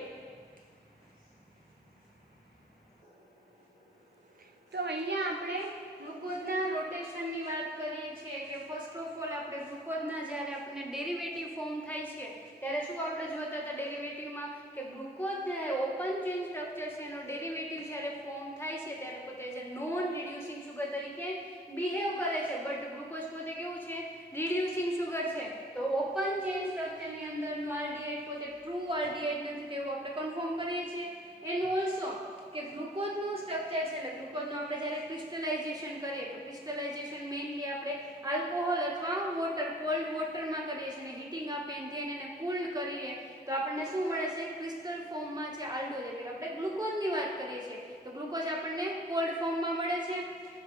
તો અહીંયા આપણે ગ્લુકોઝના રોટેશનની વાત કરીએ છીએ કે ફર્સ્ટ ઓફ ઓલ આપણે ગ્લુકોઝના જ્યારે આપણને ડેરિવેટિવ ફોર્મ થાય છે ત્યારે શું આપણે જોતા હતા ડેરિવેટિવમાં કે ગ્લુકોઝ જ્યારે ઓપન ચેઇન સ્ટ્રક્ચર છે એનો ડેરિવેટિવ જ્યારે ફોર્મ થાય છે ત્યારે પોતે જે નોન રિડ્યુસિંગ સુગર તરીકે બિહેવ કરે છે. બટ ગ્લુકોઝ પોતે કેવું છે? રિડ્યુસિંગ સુગર છે. તો ઓપન ચેઇન સ્ટ્રક્ચરની અંદરનું આલ્ડીહાઇડ પોતે ટ્રુ આલ્ડીહાઇડ નથી તેવું આપણે કન્ફર્મ કરીએ છીએ. એન્ડ ઓલસો કે ગ્લુકોઝનું સ્ટ્રક્ચર છે એટલે ગ્લુકોઝનું આપણે જ્યારે ક્રિસ્ટલાઇઝેશન કરીએ તો ક્રિસ્ટલાઇઝેશન મેઇનલી આપણે આલ્કોહોલ અથવા વોટર, કોલ્ડ વોટરમાં કરીએ છીએ અને હીટિંગ આપીએ અને then એને કૂલ્ડ કરીએ તો આપણને શું મળે છે? ક્રિસ્ટલ ફોર્મમાં છે આલ્ડોઝ, એટલે આપણે ગ્લુકોઝની વાત કરીએ છીએ તો ગ્લુકોઝ આપણને કોલ્ડ ફોર્મમાં મળે છે.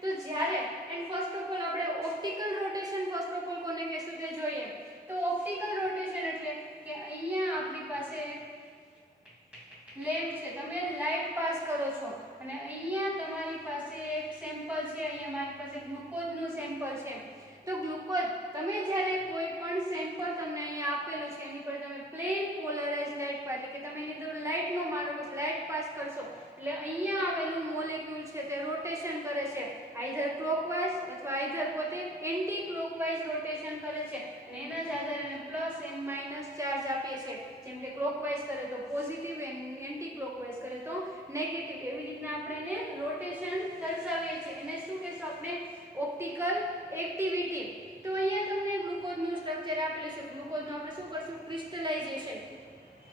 તો જ્યારે એન્ડ ફર્સ્ટ ઓફ ઓલ આપણે optical rotation first of all કોને કહેશું તે જોઈએ. તો ઓપ્ટિકલ રોટેશન એટલે કે અહીંયા આપણી પાસે લેમ્પ છે, તમે લાઇટ પાસ કરો છો અને અહીંયા તમારી પાસે એક સેમ્પલ છે, અહીંયા મારી પાસે ગ્લુકોઝનું સેમ્પલ છે. તો ગ્લુકોઝ તમે જ્યારે કોઈ પણ સેમ્પલ તમને અહીંયા આપેલું છે એની પર તમે પ્લેન પોલરાઇઝ લાઇટ પાસ એટલે કે તમે એની અંદર લાઇટનો મારો લાઇટ પાસ કરશો એટલે અહીંયા આવેલું મોલેક્યુલ છે તે રોટેશન કરે છે, આઈધર ક્લોકવાઇઝ અથવા આઈધર પોતે એન્ટી ક્લોકવાઇઝ રોટેશન કરે છે અને એના જ આધારે એને પ્લસ એન્ડ માઇનસ ચાર્જ આપીએ છે. જેમ કે ક્લોકવાઇઝ કરે તો પોઝિટિવ એન્ડ એન્ટી ક્લોકવાઇઝ કરે તો નેગેટિવ. એવી રીતના આપણે એને રોટેશન દર્શાવીએ છીએ. એને શું કહેશું આપણે? Optical activity. તો અહીંયા તમને ગ્લુકોઝનું સ્ટ્રક્ચર આપેલું છે. ગ્લુકોઝનું આપણે શું કરશું? ક્રિસ્ટલાઇઝેશન.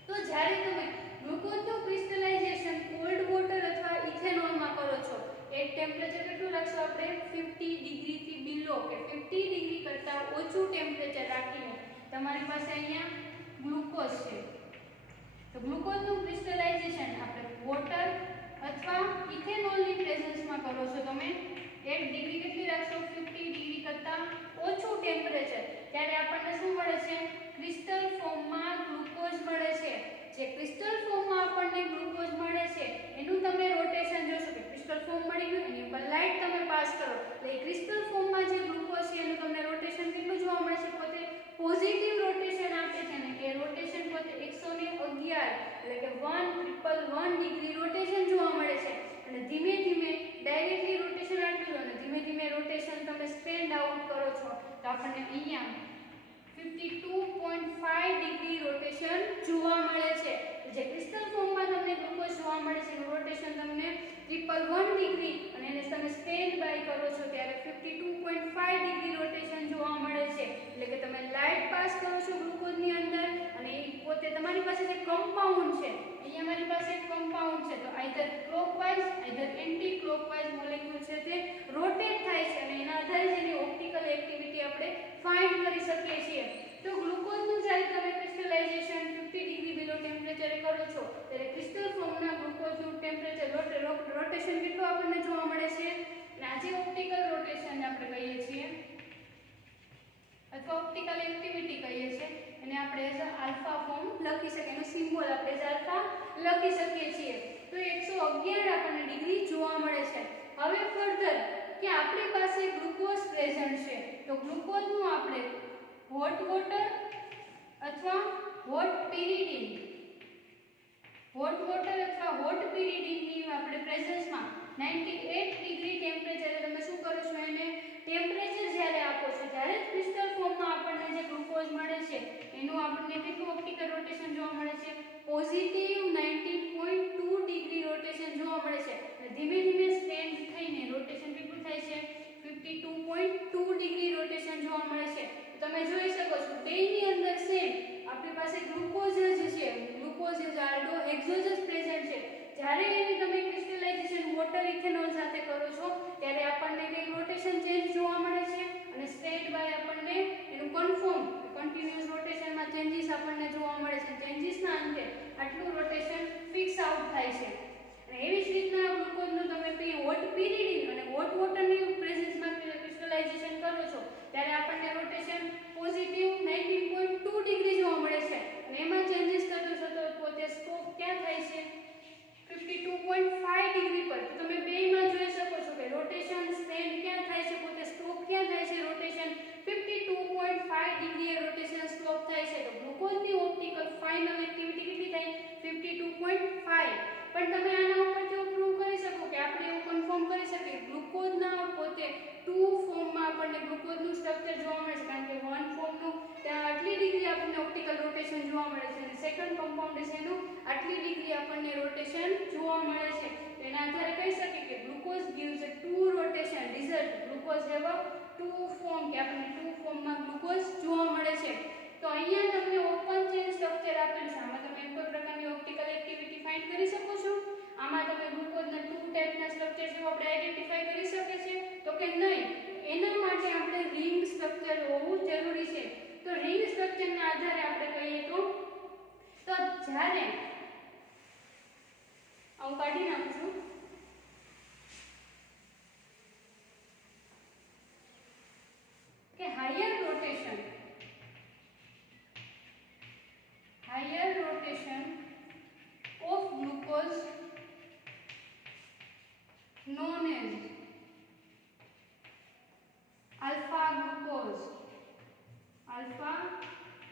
તો જ્યારે તમે ગ્લુકોઝનું ક્રિસ્ટલાઇઝેશન કોલ્ડ વોટર અથવા ઇથેનોલમાં કરો છો એક ટેમ્પરેચર કેટલું રાખશો આપણે? 50 ડિગ્રીથી બિલો કે 50 ડિગ્રી કરતાં ઓછું ટેમ્પરેચર રાખીને તમારી પાસે અહીંયા ગ્લુકોઝ છે. તો ગ્લુકોઝનું ક્રિસ્ટલાઇઝેશન આપણે વોટર અથવા ઇથેનોલની પ્રેઝન્સમાં કરો છો તમે એક ડિગ્રી કેટલી રાખશો? 50 ડિગ્રી કરતાં ઓછું ટેમ્પરેચર. ત્યારે આપણને શું મળે છે? ક્રિસ્ટલ ફોર્મમાં ગ્લુકોઝ મળે છે. જે ક્રિસ્ટલ ફોર્મમાં આપણને ગ્લુકોઝ મળે છે એનું તમે રોટેશન જોશો કે ક્રિસ્ટલ ફોર્મ મળી ગયું એની ઉપર લાઇટ તમે પાસ કરો એટલે એ ક્રિસ્ટલ ફોર્મમાં જે ગ્લુકોઝ છે એનું તમને રોટેશન કેટલું જોવા મળે છે? પોતે પોઝિટિવ રોટેશન આપે છે ને એ રોટેશન પોતે 111 એટલે કે 1111 ડિગ્રી રોટેશન જોવા મળે છે. અને ધીમે ધીમે ડાયરેક્ટલી રોટેશન આટલું અને ધીમે ધીમે રોટેશન તમે સ્પેન્ડ આઉટ કરો છો તો આપણને અહીંયા 52.5 ડિગ્રી રોટેશન જોવા મળે છે. જે ક્રિસ્ટલ ફોર્મમાં તમને ગ્લુકોઝ જોવા મળે છે એનું રોટેશન તમને 111 ડિગ્રી અને એને તમે સ્પેન્ડ બાય કરો છો ત્યારે 52.5 ડિગ્રી રોટેશન જોવા મળે છે. એટલે કે તમે લાઇટ પાસ કરો છો ગ્લુકોઝની અંદર અને એ પોતે તમારી પાસે જે કમ્પાઉન્ડ છે અહીંયા મારી પાસે એક કમ્પાઉન્ડ છે તો either clockwise either anti clockwise molecule છે તે રોટેટ થાય છે અને એના આધારે જેની ઓપ્ટિકલ એક્ટિવિટી આપણે ફાઇન્ડ કરી શકીએ છીએ. તો ગ્લુકોઝનું જ્યારે તમે ક્રિસ્ટલાઇઝેશન 50 ડિગ્રી બિલો ટેમ્પરેચરે કરો છો ત્યારે ક્રિસ્ટલ ફોર્મના ગ્લુકોઝનું ટેમ્પરેચર રોટેશન કેટલું આપણને જોવા મળે છે? અને આજે ઓપ્ટિકલ રોટેશન આપણે કહીએ છીએ અથવા ઓપ્ટિકલ એક્ટિવિટી કહીએ છીએ એને આપણે એઝ આલ્ફા ફોર્મ લખી શકીએ. એનો સિમ્બોલ આપણે એઝ આલ્ફા લખી શકીએ છીએ. તો 111 આપણને ડિગ્રી જોવા મળે છે. હવે ફર્ધર કે આપણી પાસે ગ્લુકોઝ પ્રેઝન્ટ છે તો ગ્લુકોઝનું આપણે હોટ વોટર અથવા હોટ પિરિડીન ની આપણે પ્રેઝન્સમાં 98 ડિગ્રી ટેમ્પરેચરે તમે શું કરો છો? એને ટેમ્પરેચર જ્યારે આપો છો જ્યારે ક્રિસ્ટલ ફોર્મમાં આપણને જે ગ્લુકોઝ મળે છે એનું આપણને કેટલું ઓપ્ટિકલ રોટેશન જોવા મળે છે? પોઝિટિવ 98 રોટેશન જોવા મળે છે અને ધીમે ધીમે સ્ટેન્ડ થઈને રોટેશન કેટલું થાય છે 52.2 ડિગ્રી રોટેશન જોવા મળે છે. તમે જોઈ શકો છો બેની અંદર સેમ આપણી પાસે ગ્લુકોઝ જ છે, ગ્લુકોઝ ઇઝ આલ્ડોહેક્સોઝ પ્રેઝન્ટ છે. જ્યારે એની તમે ક્રિસ્ટલાઇઝેશન વોટર ઇથેનોલ સાથે કરો છો ત્યારે આપણને કઈ રોટેશન ચેન્જ જોવા મળે છે અને સ્ટેટ બાય આપણને એનું કન્ફર્મ કન્ટિન્યુઅસ રોટેશનમાં ચેન્જીસ આપણને જોવા મળે છે. ચેન્જીસના અંતે આટલું રોટેશન ફિક્સ આઉટ થાય છે. અને એવી જ રીતના ગ્લુકોઝનું તમે હોટ પીરિયડ અને હોટ વોટરની પ્રેઝન્સમાં ક્રિસ્ટલાઇઝેશન કરો છો ત્યારે આપણને રોટેશન પોઝિટિવ 19.2 ડિગ્રી જોવા મળે છે અને એમાં ચેન્જીસ થતો પોતે સ્ટોપ ક્યાં થાય છે 52.5 ડિગ્રી પર. તો તમે બેમાં જોઈ શકો છો કે રોટેશન સ્ટેન્ડ ક્યાં થાય છે પોતે સ્ટોપ ક્યાં થાય છે રોટેશન 52.5 ડિગ્રીએ રોટેશન સ્ટોપ થાય છે. તો ગ્લુકોઝની ઓપ્ટિકલ ફાઇનલ એક્ટિવિટી કેટલી થાય 52.5. પણ તમે આના ઉપરથી પ્રૂવ કરી શકો કે આપણે એવું કન્ફર્મ કરી શકીએ ગ્લુકોઝના પોતે 2 ફોર્મમાં આપણને ગ્લુકોઝનું સ્ટ્રક્ચર જોવા મળે છે કારણ કે 1 ફોર્મનું ત્યાં આટલી ડિગ્રી આપણને ઓપ્ટિકલ રોટેશન જોવા મળે છે અને સેકન્ડ કમ્પાઉન્ડ છે એનું આટલી ડિગ્રી આપણને રોટેશન જોવા મળે છે. એના આધારે કહી શકીએ કે glucose gives a 2 rotation result. Glucose have a 2 form કે આપણને 2 ફોર્મમાં ગ્લુકોઝ જોવા મળે છે. તો અહીંયા તમને ઓપન ચેન સ્ટ્રક્ચર આપેલું છે. આમાં તમે કોઈ પ્રકારની ઓપ્ટિકલ એક્ટિવિટી ફાઇન્ડ કરી શકો છો. આમાં તમે ગ્લુકોઝના 2 ટાઈપના સ્ટ્રક્ચર છે આપણે આઈડેન્ટિફાઈ કરી શકે છે તો કે નહીં. એના માટે આપણે રિંગ સ્ટ્રક્ચર હોવું જરૂરી છે. તો રિંગ સ્ટ્રક્ચરના આધારે આપણે કહીએ તો જ્યારે હું કાઢી નાખું છું કે higher rotation of glucose known as alpha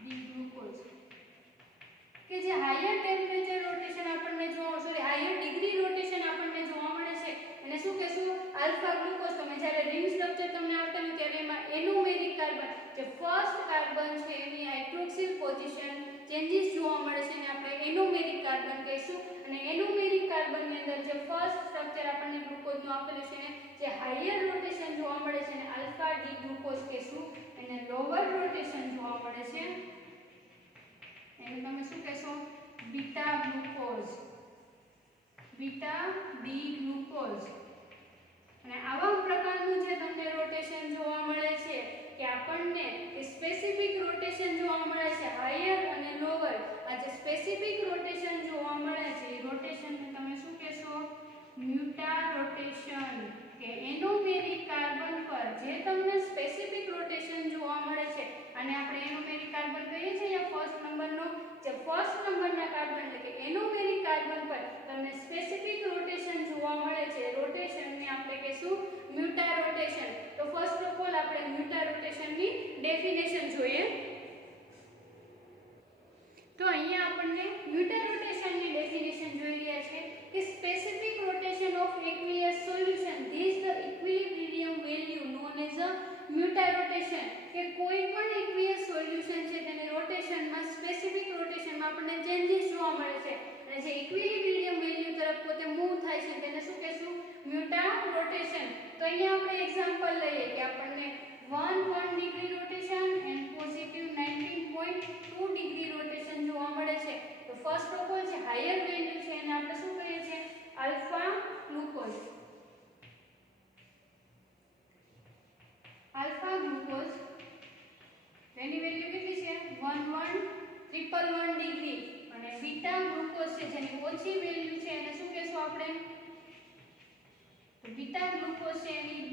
D glucose કે જે હાયર ટેમ્પરેચર રોટેશન આપણને હાયર ડિગ્રી રોટેશન આપણને જોવા મળે છે એને શું કહેશું આલ્ફા ગ્લુકોઝ. તમે જ્યારે રિંગ સ્ટ્રક્ચર તમને આપેલું ત્યારે એમાં એનોમેરિક કાર્બન જે ફર્સ્ટ કાર્બન છે એની હાઇડ્રોક્સિલ પોઝિશન ચેન્જીસ જોવા મળે છે અને આપણે એનોમેરિક કાર્બન કહીશું. અને એનોમેરિક કાર્બનની અંદર જે ફર્સ્ટ સ્ટ્રક્ચર આપણને ગ્લુકોઝનું આપેલું છે જે હાયર રોટેશન જોવા મળે છે અને આલ્ફા ડી ગ્લુકોઝ કહીશું. અને લોઅર રોટેશન જોવા મળે છે એને તમે શું કહેશો બીટા ડી ગ્લુકોઝ. અને આવા પ્રકારનું જે તમને રોટેશન જોવા મળે છે કે આપણને સ્પેસિફિક રોટેશન જોવા મળે છે હાયર અને લોઅર. આ જે સ્પેસિફિક રોટેશન જોવા મળે છે એ રોટેશનને તમે શું કહેશો મ્યુટા રોટેશન. કે એનોમેરિક કાર્બન પર જે તમને સ્પેસિફિક રોટેશન જોવા મળે છે અને આપણે એનોમેરિક કાર્બન કહીએ છીએ ફર્સ્ટ નંબરનો જે ફર્સ્ટ નંબરના કાર્બન એટલે કે એનોમેરિક કાર્બન પર તમને સ્પેસિફિક રોટેશન જોવા મળે છે રોટેશનને આપણે કહીશું મ્યુટા રોટેશન. તો ફર્સ્ટ ઓફ ઓલ આપણે મ્યુટા રોટેશનની ડેફિનેશન જોઈએ. તો અહીંયા આપણને મ્યુટા રોટેશનની ડેફિનેશન જોઈ રહ્યા છે કે specific rotation of aqueous solution this the equilibrium value known as a mutarotation. કે કોઈ પણ aqueous સોલ્યુશન છે તેની રોટેશનમાં સ્પેસિફિક રોટેશનમાં આપણને ચેન્જીસ જોવા મળે છે અને જે ઇક્વિલિબ્રિયમ વેલ્યુ તરફ પોતે મૂવ થાય છે તેને શું કહેશું મ્યુટા રોટેશન. તો અહીંયા આપણે એક્ઝામ્પલ લઈએ કે આપણને 1 degree rotation and positive 19.2 degree rotation જોવા મળે છે. તો ફર્સ્ટ ઓફ ઓલ જે હાયર વેલ્યુ છે એને આપણે શું કહીએ છીએ આલ્ફા ગ્લુકોઝ. તેની વેલ્યુ કેટલી છે 11,111 ડિગ્રી. અને બીટા ગ્લુકોઝ છે જેની ઓછી વેલ્યુ છે એને શું કહેશું આપણે તો બીટા ગ્લુકોઝ છે એની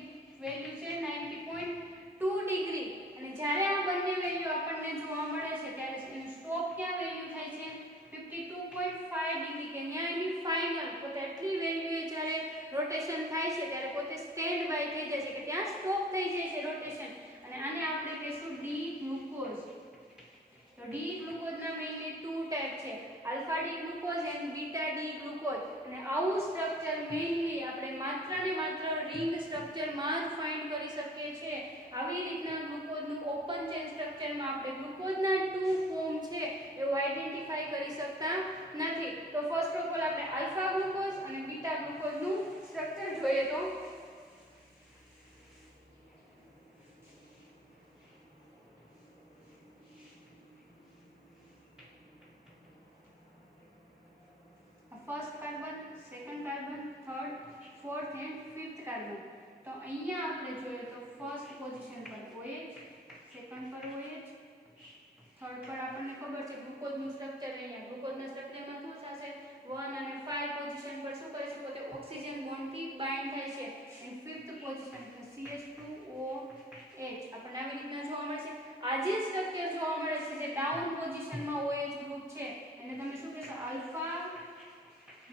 વેલ્યુ છે 90.2 ડિગ્રી. અને જ્યારે આ બંને વેલ્યુ આપણને જોવા મળે છે ત્યારે એનું સ્ટોપ ક્યાં વેલ્યુ થાય છે 52.5 ડિગ્રી. કે ત્યાં એની ફાઇનલ પોતે એટલી વેલ્યુએ જ્યારે રોટેશન થાય છે ત્યારે પોતે સ્ટેન્ડ બાય થઈ જાય છે કે ત્યાં સ્ટોપ થઈ જાય છે રોટેશન. અને આને આપણે કહીશું ડી ગ્લુકોઝ. તો ડી ગ્લુકોઝના મેઇનલી 2 ટાઈપ છે alpha D glucose and beta D glucose. અને આવું સ્ટ્રક્ચર મેઇનલી આપણે માત્ર ને માત્ર રિંગ સ્ટ્રક્ચરમાં જ ફાઇન્ડ કરી શકીએ છીએ. આવી રીતના ગ્લુકોઝનું ઓપન ચેન સ્ટ્રક્ચરમાં આપણે ગ્લુકોઝના 2 ફોર્મ છે એવું આઈડેન્ટિફાઈ કરી શકતા નથી. તો ફર્સ્ટ ઓફ ઓલ આપણે આલ્ફા ગ્લુકોઝ અને beta 4th and 5th carbon. તો અહીંયા આપણે જોઈએ તો ફર્સ્ટ પોઝિશન પર OH, સેકન્ડ પર OH, થર્ડ પર આપણને ખબર છે ગ્લુકોઝનું સ્ટ્રક્ચર. અહીંયા ગ્લુકોઝના સ્ટ્રક્ચરમાં શું થશે 1 અને 5 પોઝિશન પર શું કરી શકો તે ઓક્સિજન બોન્ડથી બાઇન્ડ થાય છે. એન્ડ 5th પોઝિશન પર CH2OH આપણને આવી રીતના જોવા મળશે. આ જે સ્ટ્રક્ચર જોવા મળે છે જે ડાઉન પોઝિશનમાં OH ગ્રુપ છે એને તમે શું કહેશો આલ્ફા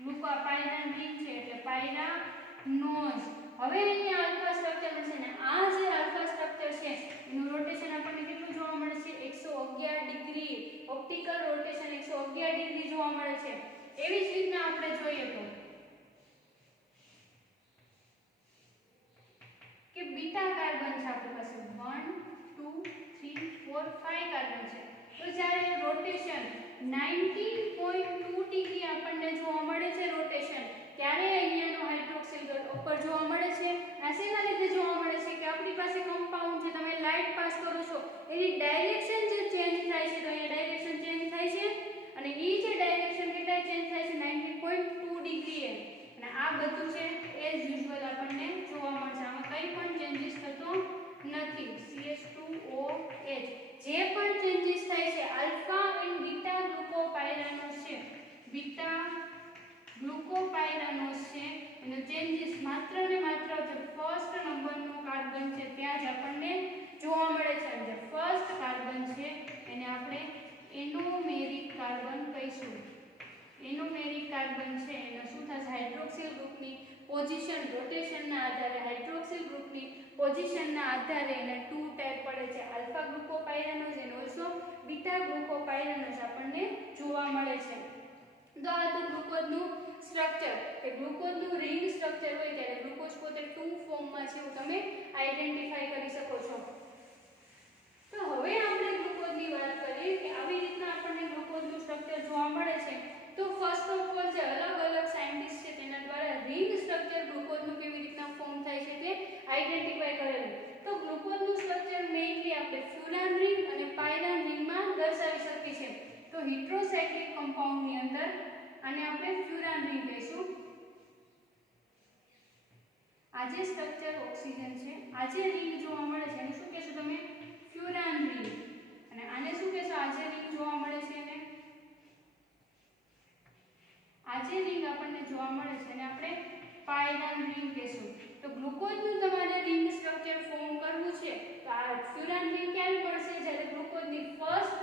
ગ્લુકોપાયરાન રિંગ છે એટલે પાયરાનોઝ. હવે અહીંયા આલ્ફા સ્ટ્રક્ચર છે ને આ જે આલ્ફા સ્ટ્રક્ચર છે એનું રોટેશન આપણને કેટલું જોવા મળે છે 111 ડિગ્રી. ઓપ્ટિકલ રોટેશન 111 ડિગ્રી જોવા મળે છે. એવી જ રીતના આપણે જોઈએ તો કે બીટા કાર્બન છે આપણી પાસે 1 2 3 4 5 કાર્બન છે. તો જ્યારે રોટેશન 19.2 ડિગ્રી આપણને જોવા મળે છે રોટેશન, ત્યારે અહીંયાનો હાઇડ્રોક્સિલ ગ્રુપ ઉપર જોવા મળે છે. આ શેના લીધે જોવા મળે છે કે આપણી પાસે કમ્પાઉન્ડ છે, તમે લાઇટ પાસ કરો છો એની ડાયરેક્શન જે ચેન્જ થાય છે તો અહીંયા ડાયરેક્શન ચેન્જ થાય છે અને એ જે ડાયરેક્શન કેટલા ચેન્જ થાય છે 19.2 ડિગ્રીએ. અને આ બધું છે એઝ યુઝ્યુઅલ આપણને જોવા મળશે. આમાં કંઈ પણ ચેન્જીસ થતો નથી. CH2OH જે પણ ચેન્જીસ થાય છે આલ્ફા એન્ડ બીટા ગ્લુકોપાયરાનોઝ છે, બીટા ગ્લુકોપાયરાનોઝ છે એનો ચેન્જીસ માત્ર ને માત્ર જે ફર્સ્ટ નંબરનો કાર્બન છે ત્યાં જ આપણને જોવા મળે છે. અને જે ફર્સ્ટ કાર્બન છે એને આપણે એનોમેરિક કાર્બન કહીશું. એનોમેરિક કાર્બન છે એનો શું થશે હાઇડ્રોક્સિલ ગ્રુપની પોઝિશન રોટેશનના આધારે હાઇડ્રોક્સિલ ગ્રુપની પોઝિશનના આધારે એને 2 ટાઈપ પડે છે આલ્ફા ગ્લુકોપાયરાનોઝ એન્ડ ઓલ્સો બીટા ગ્લુકોપાયરાનોઝ આપણને જોવા મળે છે. તો આ તો ગ્લુકોઝનું સ્ટ્રક્ચર કે ગ્લુકોઝનું રિંગ સ્ટ્રક્ચર હોય ત્યારે ગ્લુકોઝ પોતે 2 ફોર્મમાં છે એવું તમે આઈડેન્ટિફાઈ કરી શકો છો. તો હવે આપણે ગ્લુકોઝની વાત કરીએ કે આવી રીતના આપણને ગ્લુકોઝનું સ્ટ્રક્ચર જોવા મળે છે. તો ફર્સ્ટ ઓફ ઓલ જે અલગ અલગ સાયન્ટિસ્ટ છે તેના દ્વારા રિંગ સ્ટ્રક્ચર ગ્લુકોઝનું કેવી રીતના ફોર્મ થાય છે તે આઈડેન્ટિફાઈ કરેલું. તો ગ્લુકોઝનું સ્ટ્રક્ચર મેઇનલી આપણે ફ્યુરાન રિંગ અને પાયરાન રિંગમાં દર્શાવી શકીએ છીએ. તો હિટ્રોસાયક્લિક કમ્પાઉન્ડની અંદર આને આપણે ફ્યુરાન રિંગ કહીશું. આ જે સ્ટ્રક્ચર ઓક્સિજન છે આ જે રિંગ જોવા મળે છે એને શું કહેશો તમે ફ્યુરાન રિંગ. અને આને શું કહેશો આ જે રિંગ જોવા મળે છે એને આ જે રિંગ આપણને જોવા મળે છે એને આપણે પાયરાન રિંગ કહેશું. તો ગ્લુકોઝનું તમારે રિંગ સ્ટ્રક્ચર ફોર્મ કરવું છે તો આ ફ્યુરાન રિંગ ક્યારે મળશે જ્યારે ગ્લુકોઝની ફર્સ્ટ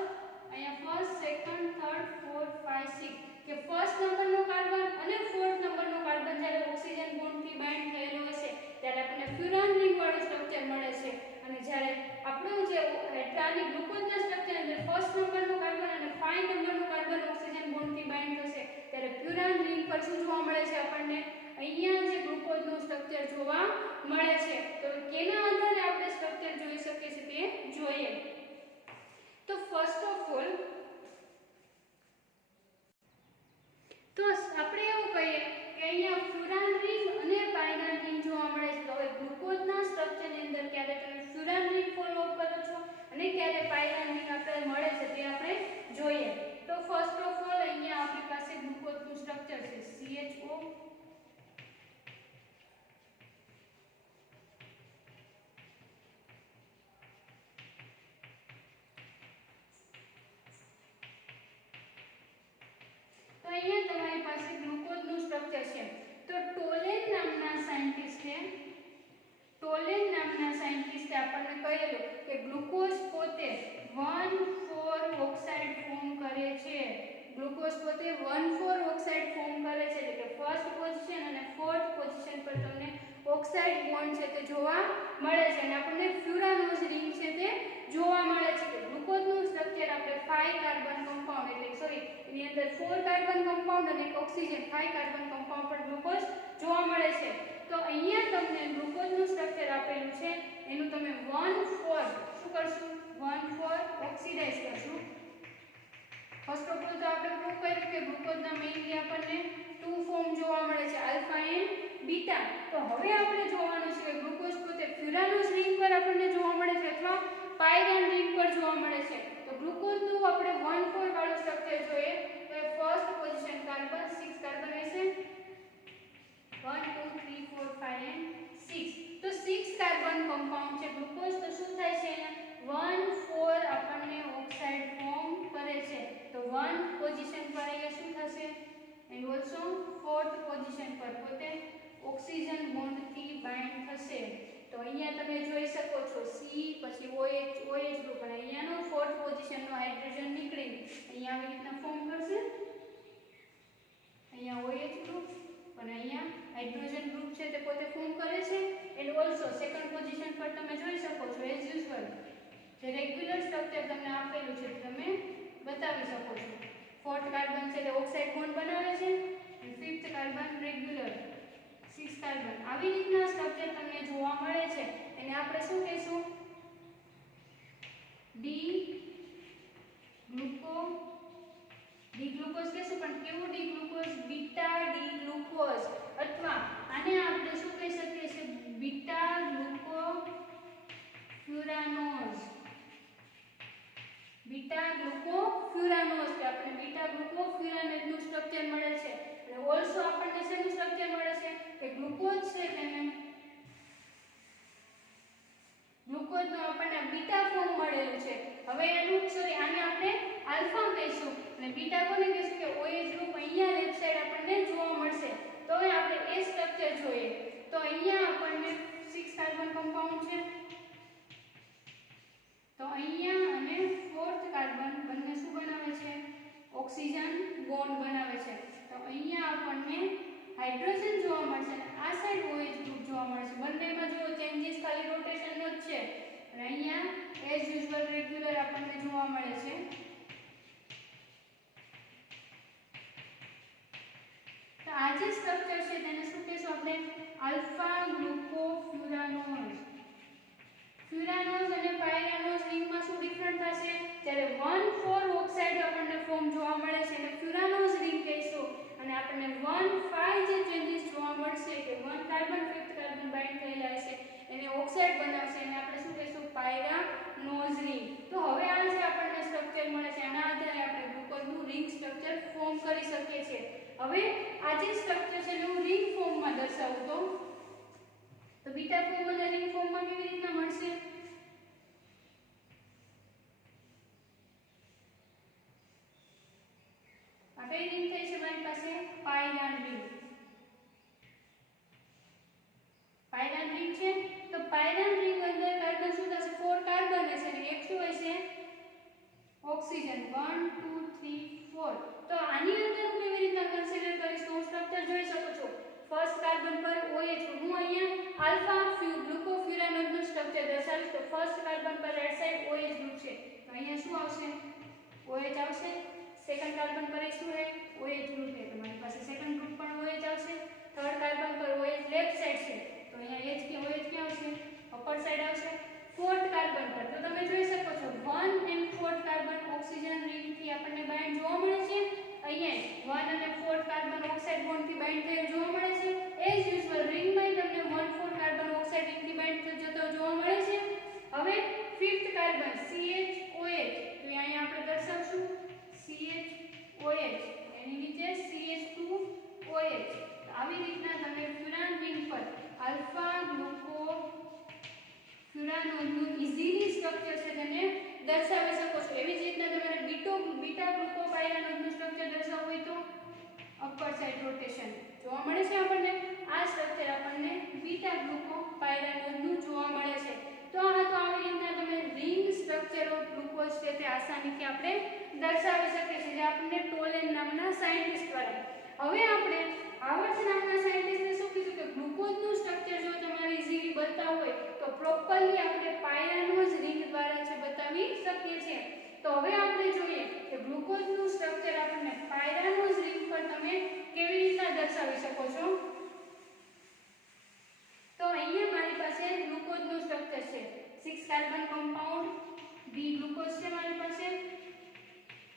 અહીંયા ફર્સ્ટ સેકન્ડ થર્ડ ફોર્થ 5 6 કે ફર્સ્ટ નંબરનો કાર્બન અને ફોર્થ નંબરનો કાર્બન જ્યારે ઓક્સિજન બોન્ડથી બાઇન્ડ થયેલો હશે ત્યારે આપણને ફ્યુરાન રિંગ વાળું સ્ટ્રક્ચર મળે છે. અને જ્યારે આપણું જે હેટ્રાની ગ્લુકોઝના સ્ટ્રક્ચર અંદર ફર્સ્ટ નંબરનો કાર્બન અને 5 નંબરનો કાર્બન ઓક્સિજન બોન્ડથી બાઇન્ડ થશે ત્યારે ફ્યુરાન રિંગ પર શું જોવા મળે છે આપણને અહીંયા જે ગ્લુકોઝનું સ્ટ્રક્ચર જોવા મળે છે. તો કેના આધારે આપણે સ્ટ્રક્ચર જોઈ શકીએ છીએ તે જોઈએ. તો ફર્સ્ટ ઓફ ઓલ તો આપણે એવું કહીએ કે અહીંયા ફ્યુરાન રિંગ અને પાયરાન રિંગ જોવા મળે છે. તો હવે ગ્લુકોઝના સ્ટ્રક્ચરની અંદર ક્યારે તમે ફ્યુરાન રિંગ ફોલો કરો છો અને ક્યારે પાયરાન રિંગ આપણે મળે છે તે આપણે જોઈએ. તો ફર્સ્ટ ઓફ ઓલ અહીંયા આપણી પાસે ગ્લુકોઝનું સ્ટ્રક્ચર છે CHO તો અહીંયા તમારી પાસે ગ્લુકોઝનું સ્ટ્રક્ચર છે. તો ટોલેન નામના સાયન્ટિસ્ટે આપણને કહેલું કે ગ્લુકોઝ પોતે 1,4 ઓક્સાઇડ ફોર્મ કરે છે. ગ્લુકોઝ પોતે 1,4 ઓક્સાઇડ ફોર્મ કરે છે એટલે કે ફર્સ્ટ પોઝિશન અને ફોર્થ પોઝિશન પર તમને ઓક્સાઇડ બોન્ડ છે તે જોવા મળે છે. અને આપણને ફ્યુરાનોઝ રિંગ છે તે જોવા મળે છે. કે ગ્લુકોઝનું સ્ટ્રક્ચર આપણે 5 કાર્બન કમ્પાઉન્ડ એટલે સોરી એની અંદર 4 કાર્બન કમ્પાઉન્ડ અને એક ઓક્સિજન 5 કાર્બન કમ્પાઉન્ડ પર ગ્લુકોઝ જોવા મળે છે. તો અહીંયા તમને ગ્લુકોઝનું સ્ટ્રક્ચર આપેલું છે એનું તમે 1,4 શું કરશું 1,4 ઓક્સિડાઇઝ કરશું. ફર્સ્ટ ઓફ ઓલ તો આપણે પ્રૂવ કર્યું કે ગ્લુકોઝના મેઇનલી આપણને 2 ફોર્મ જોવા મળે છે આલ્ફા એન્ડ બીટા. તો હવે આપણે જોવાનું છે કે ગ્લુકોઝ પોતે ફ્યુરાનોઝ રિંગ પર આપણને જોવા મળે છે અથવા પાયરાન રિંગ પર જોવા મળે છે. તો ગ્લુકોઝનું આપણે 1,4 વાળું સ્ટ્રક્ચર જોઈએ તો ફર્સ્ટ પોઝિશન કાર્બન 6 કાર્બન હશે 1 2 3 4 પર અહીંયા શું થશે એન્ડ ઓલસો ફોર્થ પોઝિશન પર પોતે ઓક્સિજન બોન્ડથી બાઇન્ડ થશે. તો અહીંયા તમે જોઈ શકો છો C પછી OH ગ્રુપ અને અહીંયાનો ફોર્થ પોઝિશનનો હાઇડ્રોજન નીકળી અહીંયા આવી રીતના ફોર્મ કરશે. અહીંયા OH ગ્રુપ અને અહીંયા હાઇડ્રોજન ગ્રુપ છે તે પોતે ફોર્મ કરે છે એન્ડ ઓલસો સેકન્ડ પોઝિશન પર તમે જોઈ શકો છો એઝ યુઝ્યુઅલ જે રેગ્યુલર સ્ટ્રક્ચર તમને આપેલું છે તમે બતાવી શકો છો. ફોર્થ કાર્બન છે તે ઓક્સાઇડ બોન્ડ બનાવે છે અને ફિફ્થ કાર્બન રેગ્યુલર 6 કાર્બન આવી રીતના સ્ટ્રક્ચર તમને જોવા મળે છે એને આપણે શું કહીશું ડી ગ્લુકોઝ કહીશું. પણ કેવું D glucose beta D glucose અથવા આને આપણે શું કહી શકીએ છીએ બીટા ગ્લુકોફ્યુરાનોઝ. બીટા ગ્લુકોફ્યુરાનોઝ કે આપણે બીટા ગ્લુકોફ્યુરાનોઝનું સ્ટ્રક્ચર મળે છે અને ઓલસો આપણને શેનું સ્ટ્રક્ચર મળે છે કે ગ્લુકોઝ છે તેને ગ્લુકોઝનો આપણને બીટા ફોર્મ મળેલું છે. હવે એનું સોરી આને આપણે આલ્ફા કહીશું અને બીટા કોને કહીશું કે OH ગ્રુપ અહીંયા લેફ્ટ સાઈડ આપણને જોવા મળશે. તો હવે આપણે એ સ્ટ્રક્ચર જોઈએ તો અહીંયા આપણને 6 કાર્બન કમ્પાઉન્ડ છે તો અહીંયા અને ફોર્થ કાર્બન બંને શું બનાવે છે ઓક્સિજન બોન્ડ બનાવે છે. તો અહીંયા આપણને હાઇડ્રોજન જોવા મળશે અને આ સાઈડ OH ગ્રુપ જોવા મળશે. બંનેમાં જો ચેન્જીસ ખાલી રોટેશનનો જ છે અને અહીંયા એઝ યુઝ્યુઅલ રેગ્યુલર આપણને જોવા મળે છે. તો આ જે સ્ટ્રક્ચર છે તેને શું કહેશું આપણે આલ્ફા ગ્લુકોફ્યુરાનોઝ. ફ્યુરાનોઝ અને પાયરાનોઝ રિંગમાં શું ડિફરન્ટ થશે જ્યારે 1,4 ઓક્સાઇડ આપણને ફોર્મ જોવા મળે છે એટલે ફ્યુરાનોઝ રિંગ કહીશું અને આપણને 1,5 જે ચેન્જીસ જોવા મળશે કે 1 કાર્બન 5th કાર્બન બાઇન્ડ થયેલા હશે એને ઓક્સાઇડ બનાવશે અને આપણે શું કહીશું પાયરાનોઝ રિંગ. તો હવે આ જે આપણને સ્ટ્રક્ચર મળે છે આના આધારે આપણે ગ્લુકોઝનું રિંગ સ્ટ્રક્ચર ફોર્મ કરી શકીએ છીએ. હવે આ જે સ્ટ્રક્ચર છે હું રિંગ ફોર્મમાં દર્શાવું તો બીટા ફોર્મ અને રિંગ ફોર્મમાં કેવી રીતના મળશે આ કઈ રિંગ થઈ છે મારી પાસે પાયરાન રિંગ. પાયરાન રિંગ છે તો પાયરાન રિંગ અંદર કાર્બન શું થશે 4 કાર્બન હશે અને એક શું હશે ઓક્સિજન 1 2 3 4. તો આની અંદર હું કેવી રીતના કન્સિડર કરીશ તો હું સ્ટ્રક્ચર જોઈ શકું છું. ફર્સ્ટ કાર્બન પર OH હું અહીંયા આલ્ફા ગ્લુકોફ્યુરાનોઝનું સ્ટ્રક્ચર દર્શાવીશ તો ફર્સ્ટ કાર્બન પર રાઈટ સાઈડ OH ગ્રુપ છે તો અહીંયા શું આવશે OH આવશે. સેકન્ડ કાર્બન પર શું है OH ગ્રુપ है तो મારી પાસે સેકન્ડ ગ્રુપ પણ OH આવશે. થર્ડ કાર્બન પર OH લેફ્ટ સાઈડ છે તો અહીંયા H કે OH ક્યાં આવશે અપર સાઈડ આવશે. ફોર્થ કાર્બન પર તો તમે જોઈ શકો છો 1 and 4th carbon oxygen ring થી આપણને બાઇન્ડ જોવા મળે છે. અહીંયા 1 અને 4th કાર્બન ઓક્સાઇડ બોન્ડ થી બાઇન્ડ થયેલ જોવા મળે છે. એઝ યુઝ્યુઅલ રિંગમાં તમને 1 4 કાર્બન ઓક્સાઇડ રિંગ થી બાઇન્ડ થતો જોવા મળે છે. હવે 5th કાર્બન CHOH તો અહીંયા આપણે દર્શાવશું CHOH એની નીચે CH2OH. આવી રીતના તમે ફ્યુરાન રિંગ પર આલ્ફા ગ્લુકોફ્યુરાનોઝનું ઇઝીલી સ્ટ્રક્ચર છે તેને દર્શાવી શકો છો. એવી જ રીતના તમારે બીટા ગ્લુકોપાયરાનોઝનું સ્ટ્રક્ચર દર્શાવવું હોય તો અપર સાઇડ રોટેશન જોવા મળે છે આપણને. આ સ્ટ્રક્ચર આપણને બીટા ગ્લુકોપાયરાનોઝનું જોવા મળે છે. તો આ તો આવી રીતના તમે રિંગ સ્ટ્રક્ચર ઓફ ગ્લુકોઝ છે તે આસાનીથી આપણે દર્શાવી શકીએ છીએ જે આપણને ટોલેન નામના સાયન્ટિસ્ટ દ્વારા. હવે આપણે આવર્થ નામના સાયન્ટિસ્ટે શું કીધું કે ગ્લુકોઝનું સ્ટ્રક્ચર જો તમારે ઇઝીલી બતાવવું હોય તો પ્રોપરલી આપણે પાયરાનોઝ રિંગ દ્વારા છે બતાવી શકીએ છીએ. તો હવે આપણે જોઈએ કે ગ્લુકોઝનું સ્ટ્રક્ચર આપણને પાયરાનોઝ રિંગ પર તમે કેવી રીતના દર્શાવી શકો છો. તો અહીંયા મારી પાસે ગ્લુકોઝનું સ્ટ્રક્ચર છે 6 કાર્બન કમ્પાઉન્ડ ડી ગ્લુકોઝ છે મારી પાસે.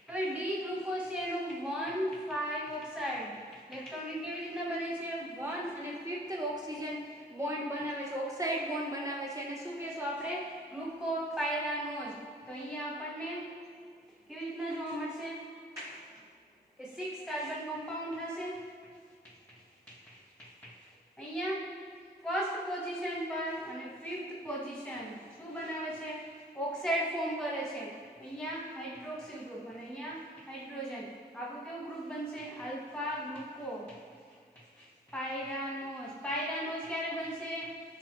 હવે ડી ગ્લુકોઝ છે એનું 1,5 ઓક્સાઇડ ઇલેક્ટ્રોનિક કેવી રીતના બને છે 1 અને 5th ઓક્સિજન બોન્ડ બનાવે છે ઓક્સાઇડ બોન્ડ બનાવે છે અને શું કહેશું આપણે ગ્લુકોપાયરાનોઝ. તો અહીંયા આપણને કેવી રીતના જોવા મળશે કે 6 કાર્બન કમ્પાઉન્ડ હશે. અહીંયા ફર્સ્ટ પોઝિશન પર અને 5th પોઝિશન શું બનાવે છે ઓક્સાઇડ ફોર્મ કરે છે. અહીંયા હાઇડ્રોક્સિલ ગ્રુપ અને અહીંયા હાઇડ્રોજન. આપણું કેવું ગ્રુપ બનશે આલ્ફા ગ્લુકો પાયરાનોસ. પાયરાનોસ ક્યારે બનશે?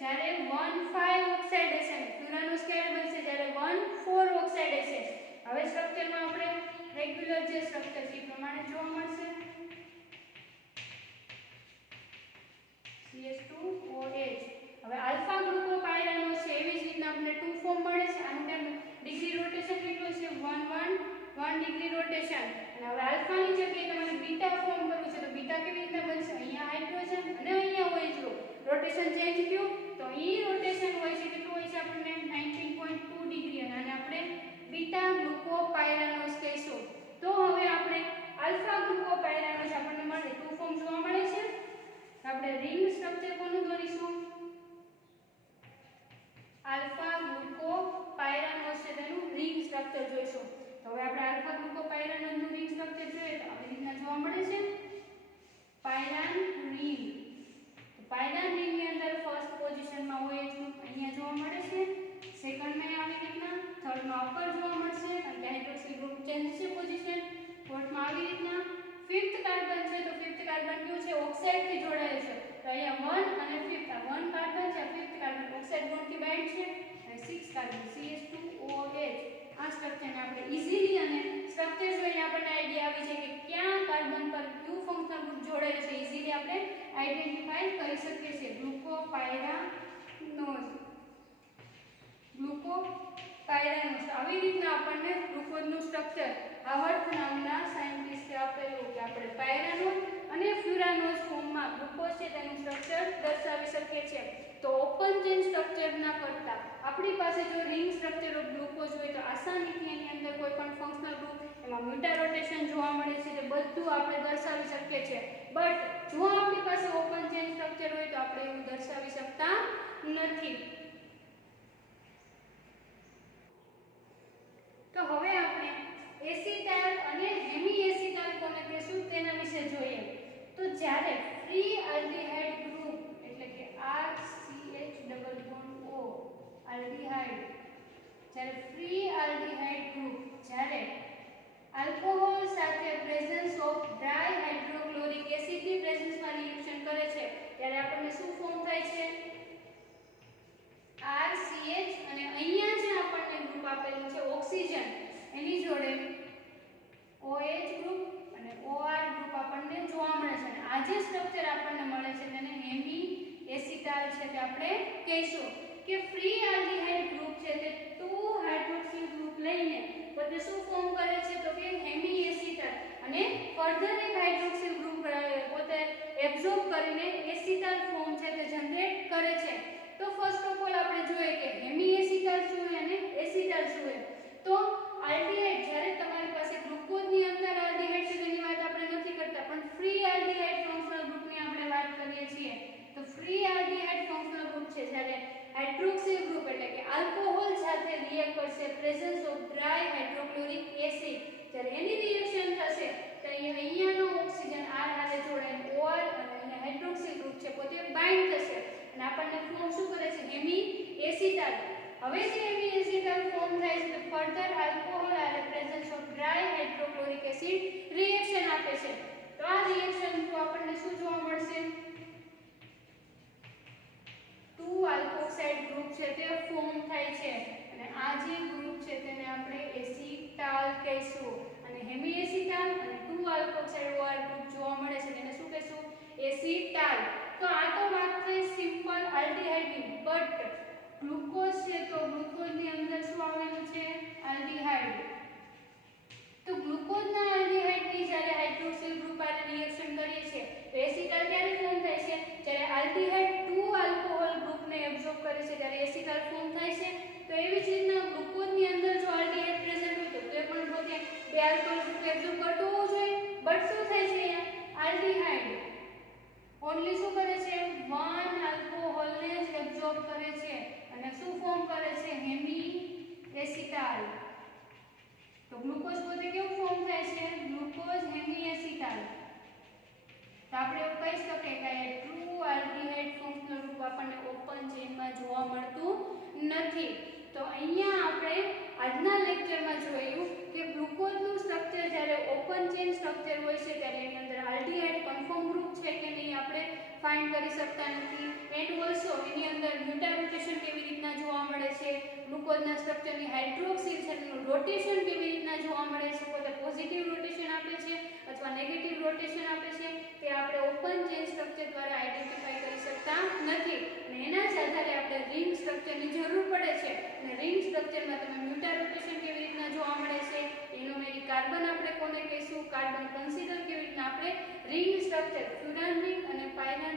જ્યારે 1,5 ઓક્સાઇડ હશે. ફ્યુરાનોસ ક્યારે બનશે? જ્યારે 1,4 ઓક્સાઇડ હશે. હવે સ્ટ્રક્ચરમાં આપણે રેગ્યુલર જે સ્ટ્રક્ચર છે એ પ્રમાણે જોવા મળશે. CH2OH. હવે આલ્ફા ગ્રુપો પાયરાનોસ છે એવી જ રીતના આપણે 2 ફોર્મ મળે છે. આનું ડિગ્રી રોટેશન કેટલું છે? 1 ડિગ્રી રોટેશન. અને હવે આલ્ફાની જગ્યાએ તમારે બીટા ફોર્મ કરવું છે તો બીટા કેવી રીતના બનશે? અહીંયા હાઇડ્રોજન અને અહીંયા OH ગ્રુપ. રોટેશન ચેન્જ થયું તો ઈ રોટેશન હોય છે કેટલું હોય છે આપણને? 19.2 ડિગ્રી. અને આને આપણે બીટા ગ્લુકોપાયરાનોસ કહીશું. તો હવે આપણે આલ્ફા ગ્લુકોપાયરાનોસ આપણને મળે 2 ફોર્મ જોવા મળે છે. આપણે રિંગ સ્ટ્રક્ચર કોનું દોરીશું? આલ્ફા ગ્લુકોપાયરાનોસ છે તેનું રિંગ સ્ટ્રક્ચર જોઈશું. તો હવે આપણે આલ્ફા ગ્લુકોપાયરાનોસનું રિંગ સ્ટ્રક્ચર જોઈએ તો આવી રીતના જોવા મળે છે. પાયરાન રિંગ. પાયરાન રિંગની અંદર ફર્સ્ટ પોઝિશનમાં OH ગ્રુપ અહીંયા જોવા મળે છે. સેકન્ડમાં આવી રીતના, થર્ડમાં અપર જોવા મળશે અને હાઇડ્રોક્સિલ ગ્રુપ ચેન્જ છે પોઝિશન. ફોર્થમાં આવી રીતના. ફિફ્થ કાર્બન છે તો ફિફ્થ કાર્બન કયું છે? ઓક્સાઇડ થી જોડાયેલ છે. તો અહીંયા 1 અને ફિફ્થ આ 1 કાર્બન છે, ફિફ્થ કાર્બન ઓક્સાઇડ બોન્ડથી બાઇન્ડ છે અને 6 કાર્બન CH2OH. આ સ્ટ્રક્ચરને આપણે ઈઝીલી અને સ્ટ્રક્ચર જોઈને આપણને આઈડિયા આવી છે કે ક્યાં કાર્બન પર કયું ફંક્શનલ ગ્રુપ જોડાયેલ છે. ઈઝીલી આપણે આઈડેન્ટિફાઈ કરી શકીએ છીએ. ગ્લુકોપાયરાનોસ. ગ્લુકોપાયરાનોસ આવી રીતના આપણને ગ્લુકોઝનું સ્ટ્રક્ચર હાવર્થ નામના સાયન્ટિસ્ટે આપેલું કે આપણે પાયરાનોસ અને ફ્યુરાનોસ ફોર્મમાં ગ્લુકોઝ છે તેનું સ્ટ્રક્ચર દર્શાવી શકીએ છીએ. તો ઓપન ચેન સ્ટ્રક્ચર ના કરતા આપણી પાસે જો રિંગ સ્ટ્રક્ચર ઓફ ગ્લુકોઝ હોય તો આસાનીથી એની અંદર કોઈ પણ ફંક્શનલ ગ્રુપ એમાં મ્યુટા રોટેશન જોવા મળે છે તે બધું આપણે દર્શાવી શકીએ છીએ. બટ જો આપણી પાસે ઓપન ચેન સ્ટ્રક્ચર હોય તો આપણે એવું દર્શાવી શકતા નથી. તો હવે આપણે એસિટાલ અને હેમી એસિટાલ કોને કહેશું તેના વિશે જોઈએ. તો જ્યારે ફ્રી આલ્ડીહાઇડ ગ્રુપ એટલે કે RCH_O આલ્ડીહાઇડ, જ્યારે ફ્રી આલ્ડીહાઇડ ગ્રુપ જ્યારે આલ્કોહોલ સાથે પ્રેઝન્સ ઓફ ડ્રાય હાઇડ્રોક્લોરિક એસિડની પ્રેઝન્સમાં રિએક્શન કરે છે ત્યારે આપણને શું ફોર્મ થાય છે? RCH અને અહીંયા જે આપણને ગ્રુપ આપેલું છે ઓક્સિજન એની જોડે OH ગ્રુપ અને OR ગ્રુપ આપણને જોવા મળે છે. આ જે સ્ટ્રક્ચર આપણને મળે છે તેને હેમી એસિટાલ છે તે આપણે કહીશું. કે ફ્રી આલ્ડીહાઇડ ગ્રુપ છે તે 2 હાઇડ્રોક્સિલ ગ્રુપ લઈને પોતે શું ફોર્મ કરે છે તો કે હેમી એસિટાલ અને ફર્ધર એક હાઇડ્રોક્સિલ ગ્રુપ પોતે એબ્સોર્બ કરીને એસિટાલ ફોર્મ છે તે જનરેટ કરે છે. તો ફર્સ્ટ ઓફ ઓલ આપણે જોઈએ કે હેમી એસિટાલ શું છે અને એસિટાલ શું છે. તો આલ્ડીહાઇડ જ્યારે તમારી પાસે ગ્લુકોઝની અંદર આલ્ડીહાઇડ છે તેની વાત આપણે નથી કરતા પણ ફ્રી આલ્ડીહાઇડ ફંક્શનલ ગ્રુપની આપણે વાત કરીએ છીએ. તો ફ્રી આલ્ડીહાઇડ ફંક્શનલ ગ્રુપ છે જ્યારે હાઇડ્રોક્સિલ ગ્રુપ એટલે કે આલ્કોહોલ સાથે રિએક્ટ કરશે presence of dry hydrochloric acid. જ્યારે એની રિએક્શન થશે તો અહીંયાનો ઓક્સિજન R સાથે જોડાઈને OR અને અહીંયા હાઇડ્રોક્સિલ ગ્રુપ છે પોતે બાઇન્ડ થશે અને આપણને ફોર્મ શું કરે છે? Hemi acetal. હવે જે હેમી એસિટાલ ફોર્મ થાય છે તો ફર્ધર આલ્કોહોલ અને presence of dry hydrochloric acid reaction આપે છે. તો આ રિએક્શન થ્રુ આપણને શું જોવા મળશે? 2 આલ્કોક્સાઇડ ગ્રુપ છે તે ફોર્મ થાય છે અને આ જે ગ્રુપ છે તેને આપણે એસિટાલ કહીશું. અને હેમી એસિટાલ અને 2 આલ્કોક્સાઇડ OR ગ્રુપ જોવા મળે છે તેને શું કહીશું? એસિટાલ. તો આ તો વાત થઈ સિમ્પલ આલ્ડીહાઇડની. બટ ગ્લુકોઝ છે તો ગ્લુકોઝની અંદર શું આવેલું છે? આલ્ડીહાઇડ. તો ગ્લુકોઝના આલ્ડીહાઇડની જ્યારે હાઇડ્રોક્સિલ ગ્રુપ આને રિએક્શન કરીએ છીએ તો એસિટાલ ક્યારે ફોર્મ થાય છે? જ્યારે આલ્ડીહાઇડ 2 આલ્કોહોલ ગ્રુપને એબ્સોર્બ કરે છે ત્યારે એસિટાલ ફોર્મ થાય છે. તો એવી જ રીતના ગ્લુકોઝની અંદર જો આલ્ડીહાઇડ પ્રેઝન્ટ હોય તો તે પણ પોતે 2 આલ્કોહોલ ગ્રુપ એબ્સોર્બ કરતો હોવો જોઈએ. બટ શું થાય છે અહીંયા? આલ્ડીહાઇડ ઓન્લી શું કરે છે? 1 આલ્કોહોલને જ એબ્સોર્બ કરે છે અને શું ફોર્મ કરે છે? Hemi acetal. તો ગ્લુકોઝ પોતે કેવું ફોર્મ થાય છે? Glucose hemi acetal. તો આપણે એવું કહી શકીએ કે આ ટ્રુ આલ્ડીહાઇડ ફંક્શનલ ગ્રુપ આપણને ઓપન ચેનમાં જોવા મળતું નથી. તો અહીંયા આપણે આજના લેક્ચરમાં જોયું કે ગ્લુકોઝનું સ્ટ્રક્ચર જ્યારે ઓપન ચેન સ્ટ્રક્ચર હોય છે ત્યારે એની છે કે નહીં આપણે ફાઇન્ડ કરી શકતા નથી. એન્ડ ઓલસો એની અંદર મ્યુટારોટેશન કેવી રીતના જોવા મળે છે, ગ્લુકોઝના સ્ટ્રક્ચરની હાઇડ્રોક્સિલ છે એનું રોટેશન કેવી રીતના જોવા મળે છે, પોતે પોઝિટિવ રોટેશન આપે છે અથવા નેગેટિવ રોટેશન આપે છે, તે આપણે ઓપન ચેન સ્ટ્રક્ચર દ્વારા આઈડેન્ટિફાઈ કરી શકતા નથી. અને એના જ આધારે આપણે રિંગ સ્ટ્રક્ચરની જરૂર પડે છે. અને રિંગ સ્ટ્રક્ચરમાં તમે મ્યુટારોટેશન કેવી રીતના જોવા મળે છે, એનોમેરિક કાર્બન આપણે કોને કહીશું, કાર્બન કન્સિડર કેવી રીતના આપણે રિંગ સ્ટ્રક્ચર ફ્યુરાન રિંગ અને પાયરાન